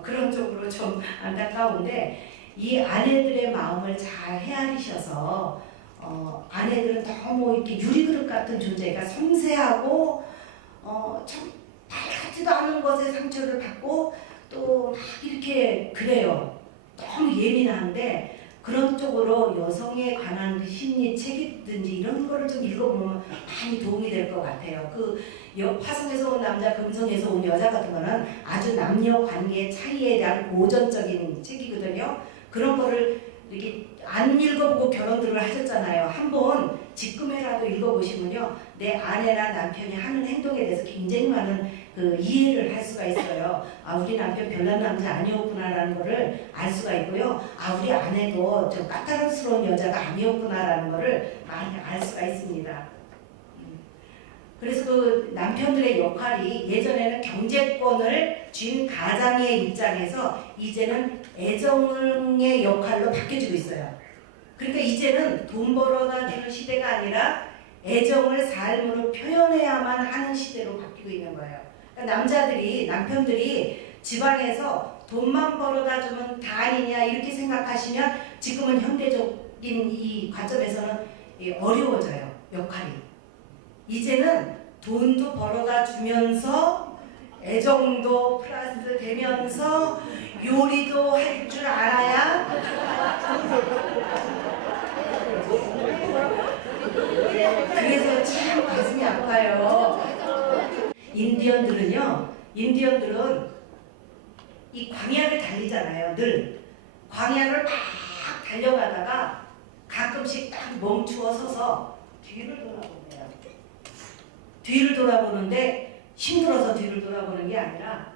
그런 쪽으로 좀 안타까운데 이 아내들의 마음을 잘 헤아리셔서 아내들은 너무 이렇게 유리그릇 같은 존재가 섬세하고 참 밝지도 않은 것에 상처를 받고 또 막 이렇게 그래요. 너무 예민한데 그런 쪽으로 여성에 관한 심리책이든지 이런 거를 좀 읽어보면 많이 도움이 될 것 같아요. 화성에서 온 남자, 금성에서 온 여자 같은 거는 아주 남녀 관계의 차이에 대한 고전적인 책이거든요. 그런 거를 이렇게 안 읽어보고 결혼들을 하셨잖아요. 한번 지금에라도 읽어보시면요. 내 아내나 남편이 하는 행동에 대해서 굉장히 많은 그 이해를 할 수가 있어요. 우리 남편 별난 남자 아니었구나라는 거를 알 수가 있고요. 우리 아내도 저 까다롭스러운 여자가 아니었구나라는 거를 많이 알 수가 있습니다. 그래서 그 남편들의 역할이 예전에는 경제권을 쥔 가장의 입장에서 이제는 애정의 역할로 바뀌어지고 있어요. 그러니까 이제는 돈 벌어다 주는 시대가 아니라 애정을 삶으로 표현해야만 하는 시대로 바뀌고 있는 거예요. 그러니까 남편들이 집안에서 돈만 벌어다 주면 다 아니냐 이렇게 생각하시면 지금은 현대적인 이 관점에서는 어려워져요. 역할이. 이제는 돈도 벌어다 주면서 애정도 플러스 되면서 요리도 할 줄 알아야 그래서 참 가슴이 아파요. 인디언들은 이 광야를 달리잖아요. 늘 광야를 막 달려가다가 가끔씩 딱 멈추어 서서 뒤를 돌아본대요. 뒤를 돌아보는데 힘들어서 뒤를 돌아보는 게 아니라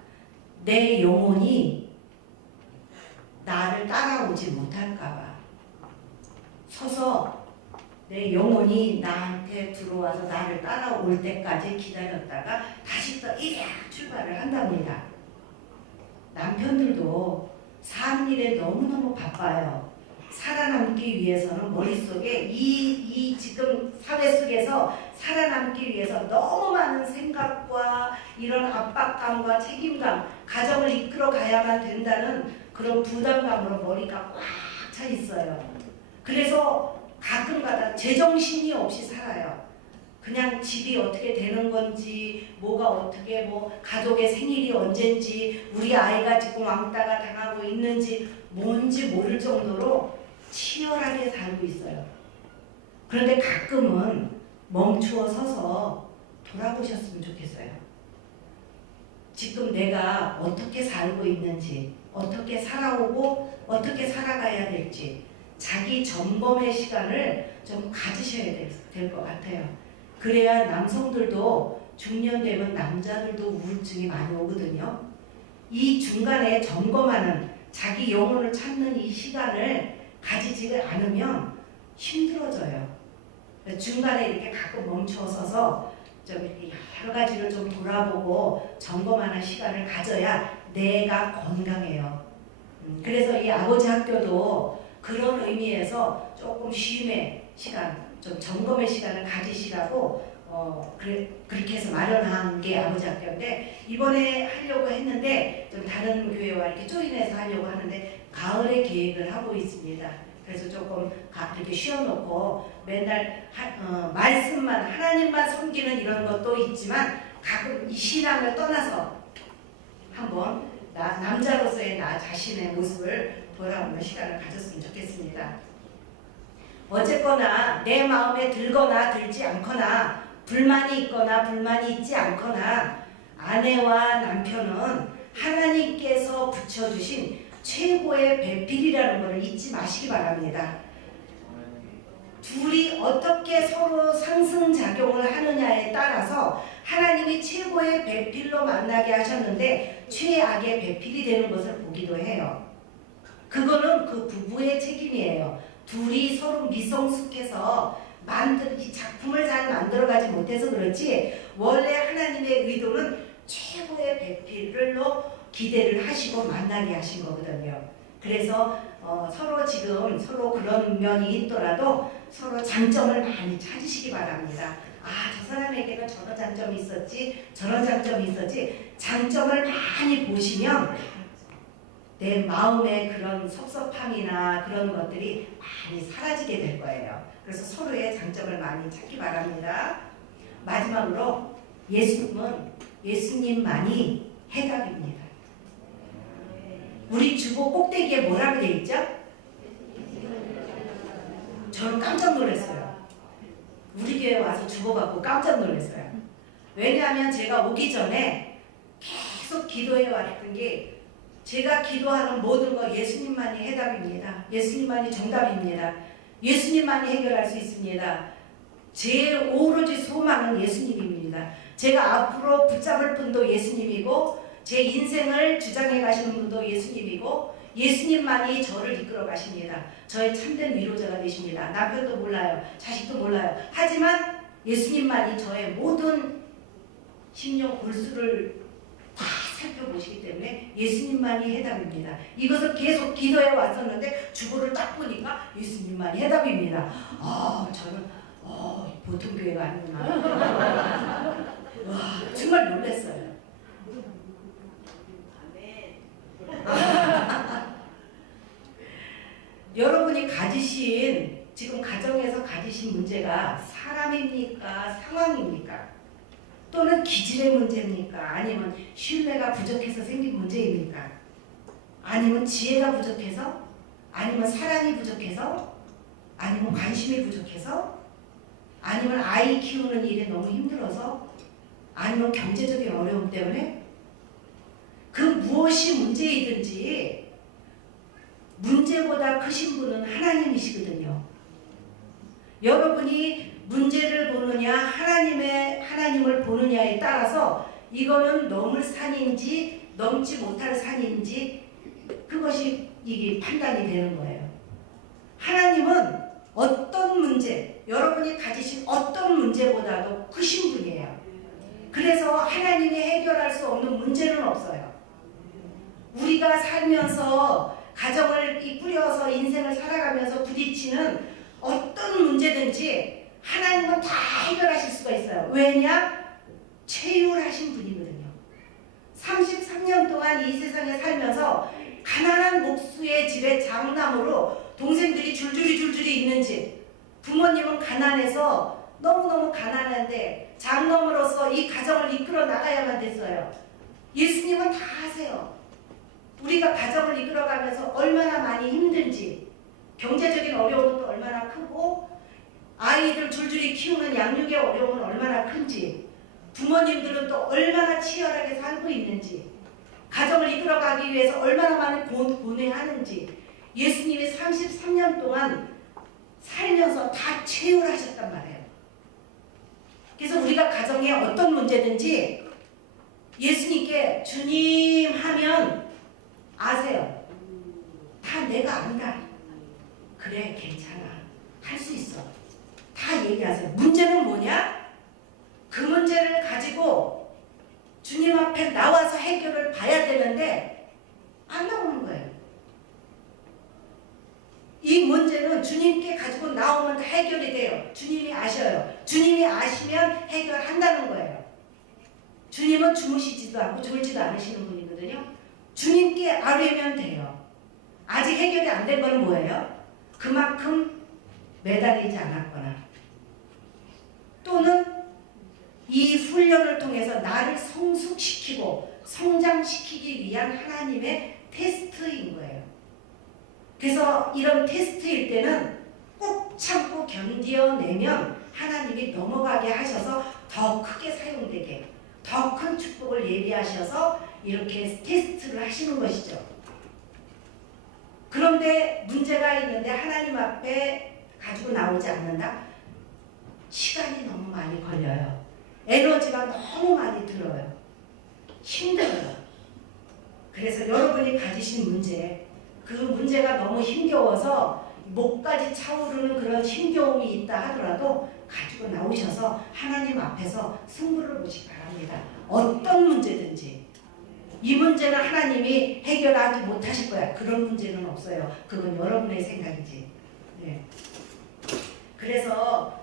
내 영혼이 나를 따라오지 못할까봐 서서 내 영혼이 나한테 들어와서 나를 따라올 때까지 기다렸다가 다시 또 이래 출발을 한답니다. 남편들도 사는 일에 너무너무 바빠요. 살아남기 위해서는 머릿속에 이 지금 사회 속에서 살아남기 위해서 너무 많은 생각과 이런 압박감과 책임감, 가정을 이끌어 가야만 된다는 그런 부담감으로 머리가 꽉 차 있어요. 그래서 가끔가다 제정신이 없이 살아요. 그냥 집이 어떻게 되는 건지, 뭐가 어떻게, 가족의 생일이 언젠지, 우리 아이가 지금 왕따가 당하고 있는지 뭔지 모를 정도로 치열하게 살고 있어요. 그런데 가끔은 멈추어 서서 돌아보셨으면 좋겠어요. 지금 내가 어떻게 살고 있는지, 어떻게 살아오고 어떻게 살아가야 될지 자기 점검의 시간을 좀 가지셔야 될 것 같아요. 그래야 남성들도 중년 되면 남자들도 우울증이 많이 오거든요. 이 중간에 점검하는 자기 영혼을 찾는 이 시간을 가지지 않으면 힘들어져요. 중간에 이렇게 가끔 멈춰서서 좀 이렇게 여러 가지를 좀 돌아보고 점검하는 시간을 가져야 내가 건강해요. 그래서 이 아버지 학교도 그런 의미에서 조금 쉼의 시간, 좀 점검의 시간을 가지시라고 그렇게 해서 마련한 게 아버지 학교인데, 이번에 하려고 했는데 좀 다른 교회와 이렇게 조인해서 하려고 하는데 가을에 계획을 하고 있습니다. 그래서 조금 이렇게 쉬어놓고 맨날 말씀만, 하나님만 섬기는 이런 것도 있지만 가끔 이 신앙을 떠나서 한번 남자로서의 나 자신의 모습을 돌아보는 시간을 가졌으면 좋겠습니다. 어쨌거나 내 마음에 들거나 들지 않거나 불만이 있거나 불만이 있지 않거나 아내와 남편은 하나님께서 붙여주신 최고의 배필이라는 것을 잊지 마시기 바랍니다. 둘이 어떻게 서로 상승작용을 하느냐에 따라서 하나님이 최고의 배필로 만나게 하셨는데 최악의 배필이 되는 것을 보기도 해요. 그거는 그 부부의 책임이에요. 둘이 서로 미성숙해서 이 작품을 잘 만들어가지 못해서 그렇지 원래 하나님의 의도는 최고의 배필로 기대를 하시고 만나게 하신 거거든요. 그래서 서로 그런 면이 있더라도 서로 장점을 많이 찾으시기 바랍니다. 저 사람에게는 저런 장점이 있었지, 저런 장점이 있었지, 장점을 많이 보시면 내 마음의 그런 섭섭함이나 그런 것들이 많이 사라지게 될 거예요. 그래서 서로의 장점을 많이 찾기 바랍니다. 마지막으로 예수님만이 해답입니다. 우리 주보 꼭대기에 뭐라고 되어 있죠? 저는 깜짝 놀랐어요. 우리 교회 와서 주보 받고 깜짝 놀랐어요. 왜냐하면 제가 오기 전에 계속 기도해 왔던 게 제가 기도하는 모든 거 예수님만이 해답입니다. 예수님만이 정답입니다. 예수님만이 해결할 수 있습니다. 제 오로지 소망은 예수님입니다. 제가 앞으로 붙잡을 분도 예수님이고 제 인생을 주장해 가시는 분도 예수님이고 예수님만이 저를 이끌어 가십니다. 저의 참된 위로자가 되십니다. 남편도 몰라요. 자식도 몰라요. 하지만 예수님만이 저의 모든 심령 골수를 다 살펴보시기 때문에 예수님만이 해답입니다. 이것을 계속 기도해 왔었는데 주보를 딱 보니까 예수님만이 해답입니다. 저는 보통 교회가 아니구나. 와, 정말 놀랐어요. 여러분이 가지신 지금 가정에서 가지신 문제가 사람입니까? 상황입니까? 또는 기질의 문제입니까? 아니면 신뢰가 부족해서 생긴 문제입니까? 아니면 지혜가 부족해서? 아니면 사랑이 부족해서? 아니면 관심이 부족해서? 아니면 아이 키우는 일이 너무 힘들어서? 아니면 경제적인 어려움 때문에? 그 무엇이 문제이든지 문제보다 크신 분은 하나님이시거든요. 여러분이 문제를 보느냐 하나님을 보느냐에 따라서 이거는 넘을 산인지 넘지 못할 산인지 그것이 이게 판단이 되는 거예요. 하나님은 어떤 문제, 여러분이 가지신 어떤 문제보다도 크신 분이에요. 그래서 하나님이 해결할 수 없는 문제는 없어요. 우리가 살면서 가정을 꾸려서 인생을 살아가면서 부딪히는 어떤 문제든지 하나님은 다 해결하실 수가 있어요. 왜냐? 최율하신 분이거든요. 33년 동안 이 세상에 살면서 가난한 목수의 집에 장남으로 동생들이 줄줄이 있는 집, 부모님은 가난해서 너무너무 가난한데 장남으로서 이 가정을 이끌어 나가야만 됐어요. 예수님은 다 하세요. 우리가 가정을 이끌어가면서 얼마나 많이 힘든지, 경제적인 어려움은 또 얼마나 크고 아이들 줄줄이 키우는 양육의 어려움은 얼마나 큰지 부모님들은 또 얼마나 치열하게 살고 있는지, 가정을 이끌어가기 위해서 얼마나 많이 고뇌하는지, 예수님이 33년 동안 살면서 다 체휼하셨단 말이에요. 그래서 우리가 가정에 어떤 문제든지 예수님께 주님 하면 아세요. 다 내가 안다. 그래, 괜찮아. 할 수 있어. 다 얘기하세요. 문제는 뭐냐? 그 문제를 가지고 주님 앞에 나와서 해결을 봐야 되는데 안 나오는 거예요. 이 문제는 주님께 가지고 나오면 해결이 돼요. 주님이 아셔요. 주님이 아시면 해결한다는 거예요. 주님은 주무시지도 않고 졸지도 않으시는 분이거든요. 주님께 아뢰면 돼요. 아직 해결이 안 된 건 뭐예요? 그만큼 매달리지 않았거나, 또는 이 훈련을 통해서 나를 성숙시키고 성장시키기 위한 하나님의 테스트인 거예요. 그래서 이런 테스트일 때는 꾹 참고 견뎌내면 하나님이 넘어가게 하셔서 더 크게 사용되게, 더 큰 축복을 예비하셔서 이렇게 테스트를 하시는 것이죠. 그런데 문제가 있는데 하나님 앞에 가지고 나오지 않는다? 시간이 너무 많이 걸려요. 에너지가 너무 많이 들어요. 힘들어요. 그래서 여러분이 가지신 문제, 그 문제가 너무 힘겨워서 목까지 차오르는 그런 힘겨움이 있다 하더라도 가지고 나오셔서 하나님 앞에서 승부를 보시기 바랍니다. 어떤 문제든지. 이 문제는 하나님이 해결하지 못하실 거야. 그런 문제는 없어요. 그건 여러분의 생각이지. 네. 그래서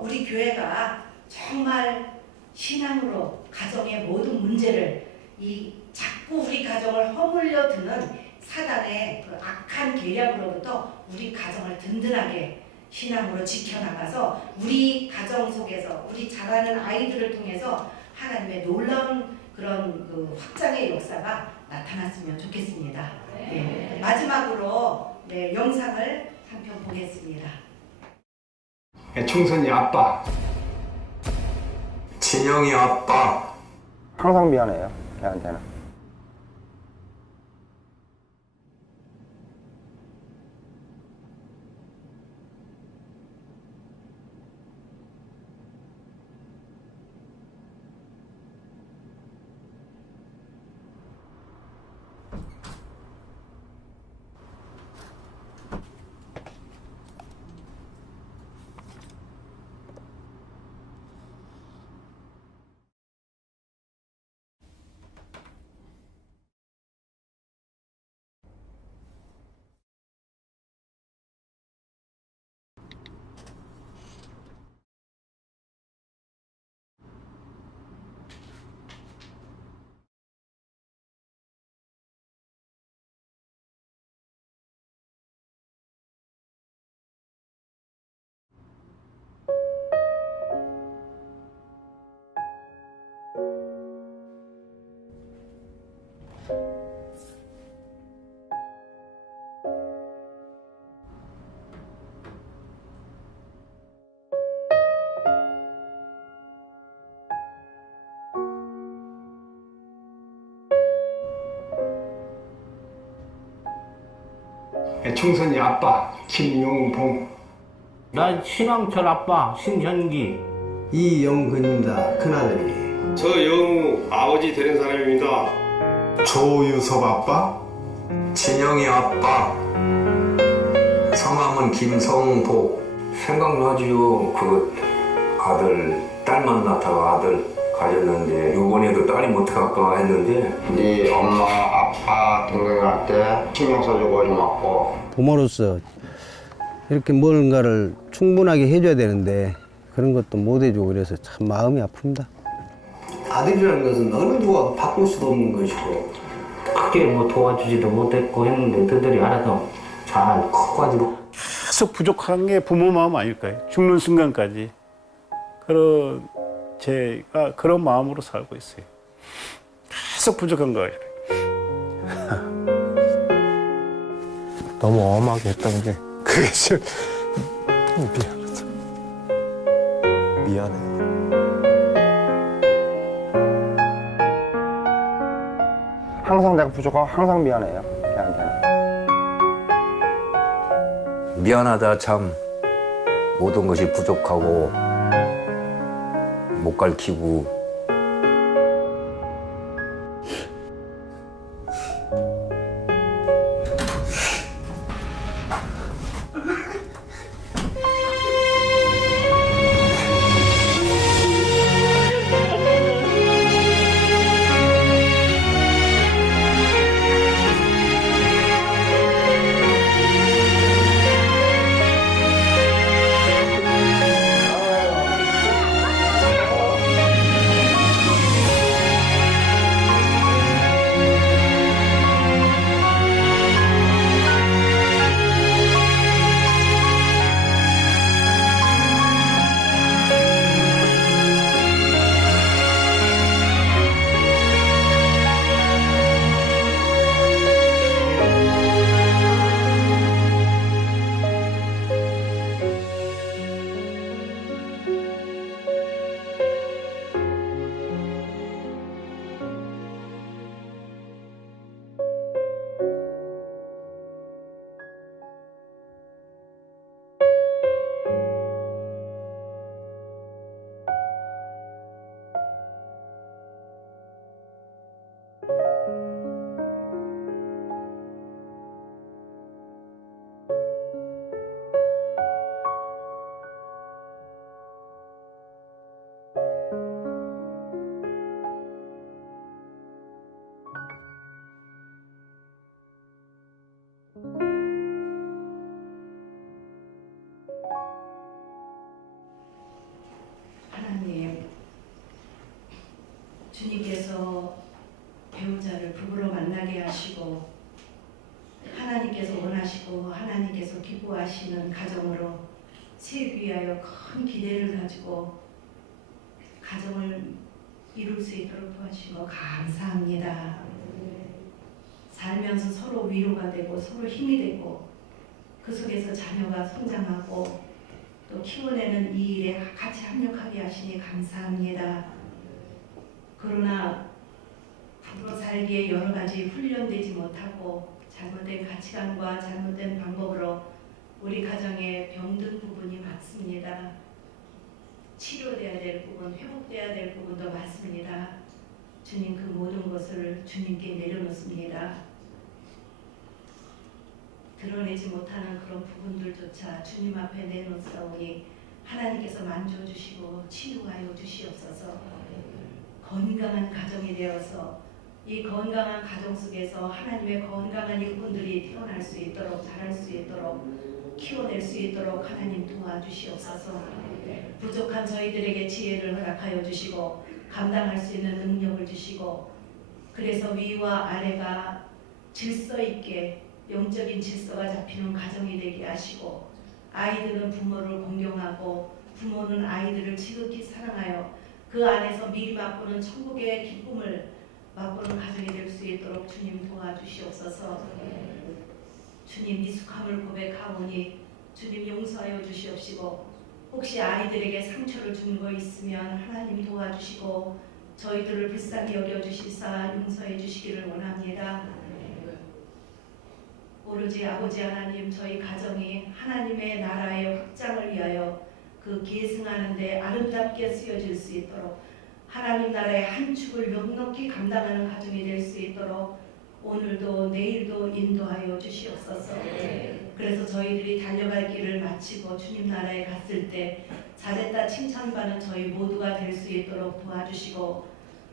우리 교회가 정말 신앙으로 가정의 모든 문제를, 이 자꾸 우리 가정을 허물려 드는 사단의 그 악한 계략으로부터 우리 가정을 든든하게 신앙으로 지켜나가서 우리 가정 속에서 우리 자라는 아이들을 통해서 하나님의 놀라운 그런 그 확장의 역사가 나타났으면 좋겠습니다. 네. 마지막으로 영상을 한 편 보겠습니다. 총선이 아빠, 진영이 아빠. 항상 미안해요, 걔한테는. 총선이 아빠, 김용봉. 난 신왕철 아빠 신현기. 이영근입니다. 큰아들이. 저 영우 아버지 되는 사람입니다. 조유섭 아빠, 진영이 아빠. 성함은 김성복. 생각나지요. 그 아들, 딸만 낳다가 아들 가졌는데 요번에도 딸이 못 갈까 했는데 네 엄마, 아빠, 동생한테 신경 써주고 고맙고. 부모로서 이렇게 뭔가를 충분하게 해줘야 되는데 그런 것도 못 해주고 그래서 참 마음이 아픕니다. 아들이라는 것은 어느 누가 바꿀 수도 없는 것이고 크게 뭐 도와주지도 못했고 했는데 그들이 알아서 잘 커가지고. 계속 부족한 게 부모 마음 아닐까요? 죽는 순간까지. 그런 제가 그런 마음으로 살고 있어요. 계속 부족한 거예요. 너무 엄하게 했던 게 그게 좀 미안하다. 미안해요. 내가 부족하고 항상 미안해요. 걔한테는. 미안하다 참. 모든 것이 부족하고 못 가르치고 하나님, 주님께서 배우자를 부부로 만나게 하시고 하나님께서 원하시고 하나님께서 기뻐하시는 가정으로 세우기 위하여 큰 기대를 가지고 가정을 이룰 수 있도록 도와주신 거 감사합니다. 살면서 서로 위로가 되고 서로 힘이 되고 그 속에서 자녀가 성장하고 또 키워내는 이 일에 같이 협력하게 하시니 감사합니다. 그러나 부부로 살기에 여러 가지 훈련되지 못하고 잘못된 가치관과 잘못된 방법으로 우리 가정에 병든 부분이 많습니다. 치료돼야 될 부분, 회복돼야 될 부분도 많습니다. 주님 그 모든 것을 주님께 내려놓습니다. 드러내지 못하는 그런 부분들조차 주님 앞에 내놓사오니 하나님께서 만져주시고 치유하여 주시옵소서. 건강한 가정이 되어서 이 건강한 가정 속에서 하나님의 건강한 일꾼들이 태어날 수 있도록 자랄 수 있도록 키워낼 수 있도록 하나님 도와주시옵소서. 부족한 저희들에게 지혜를 허락하여 주시고 감당할 수 있는 능력을 주시고 그래서 위와 아래가 질서 있게 영적인 질서가 잡히는 가정이 되게 하시고 아이들은 부모를 공경하고 부모는 아이들을 지극히 사랑하여 그 안에서 미리 맛보는 천국의 기쁨을 맛보는 가정이 될 수 있도록 주님 도와주시옵소서. 주님 미숙함을 고백하오니 주님 용서하여 주시옵시고 혹시 아이들에게 상처를 준 거 있으면 하나님 도와주시고 저희들을 불쌍히 여겨주시사 용서해 주시기를 원합니다. 오로지 아버지 하나님 저희 가정이 하나님의 나라의 확장을 위하여 그 계승하는 데 아름답게 쓰여질 수 있도록 하나님 나라의 한 축을 넉넉히 감당하는 가정이 될 수 있도록 오늘도 내일도 인도하여 주시옵소서. 그래서 저희들이 달려갈 길을 마치고 주님 나라에 갔을 때 잘했다 칭찬받는 저희 모두가 될 수 있도록 도와주시고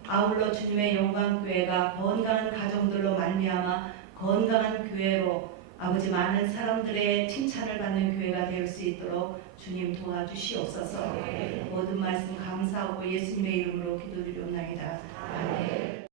아울러 주님의 영광교회가 건강한 가정들로 말미암아 건강한 교회로 아버지 많은 사람들의 칭찬을 받는 교회가 될 수 있도록 주님 도와주시옵소서. 모든 말씀 감사하고 예수님의 이름으로 기도드리옵나이다. 아멘.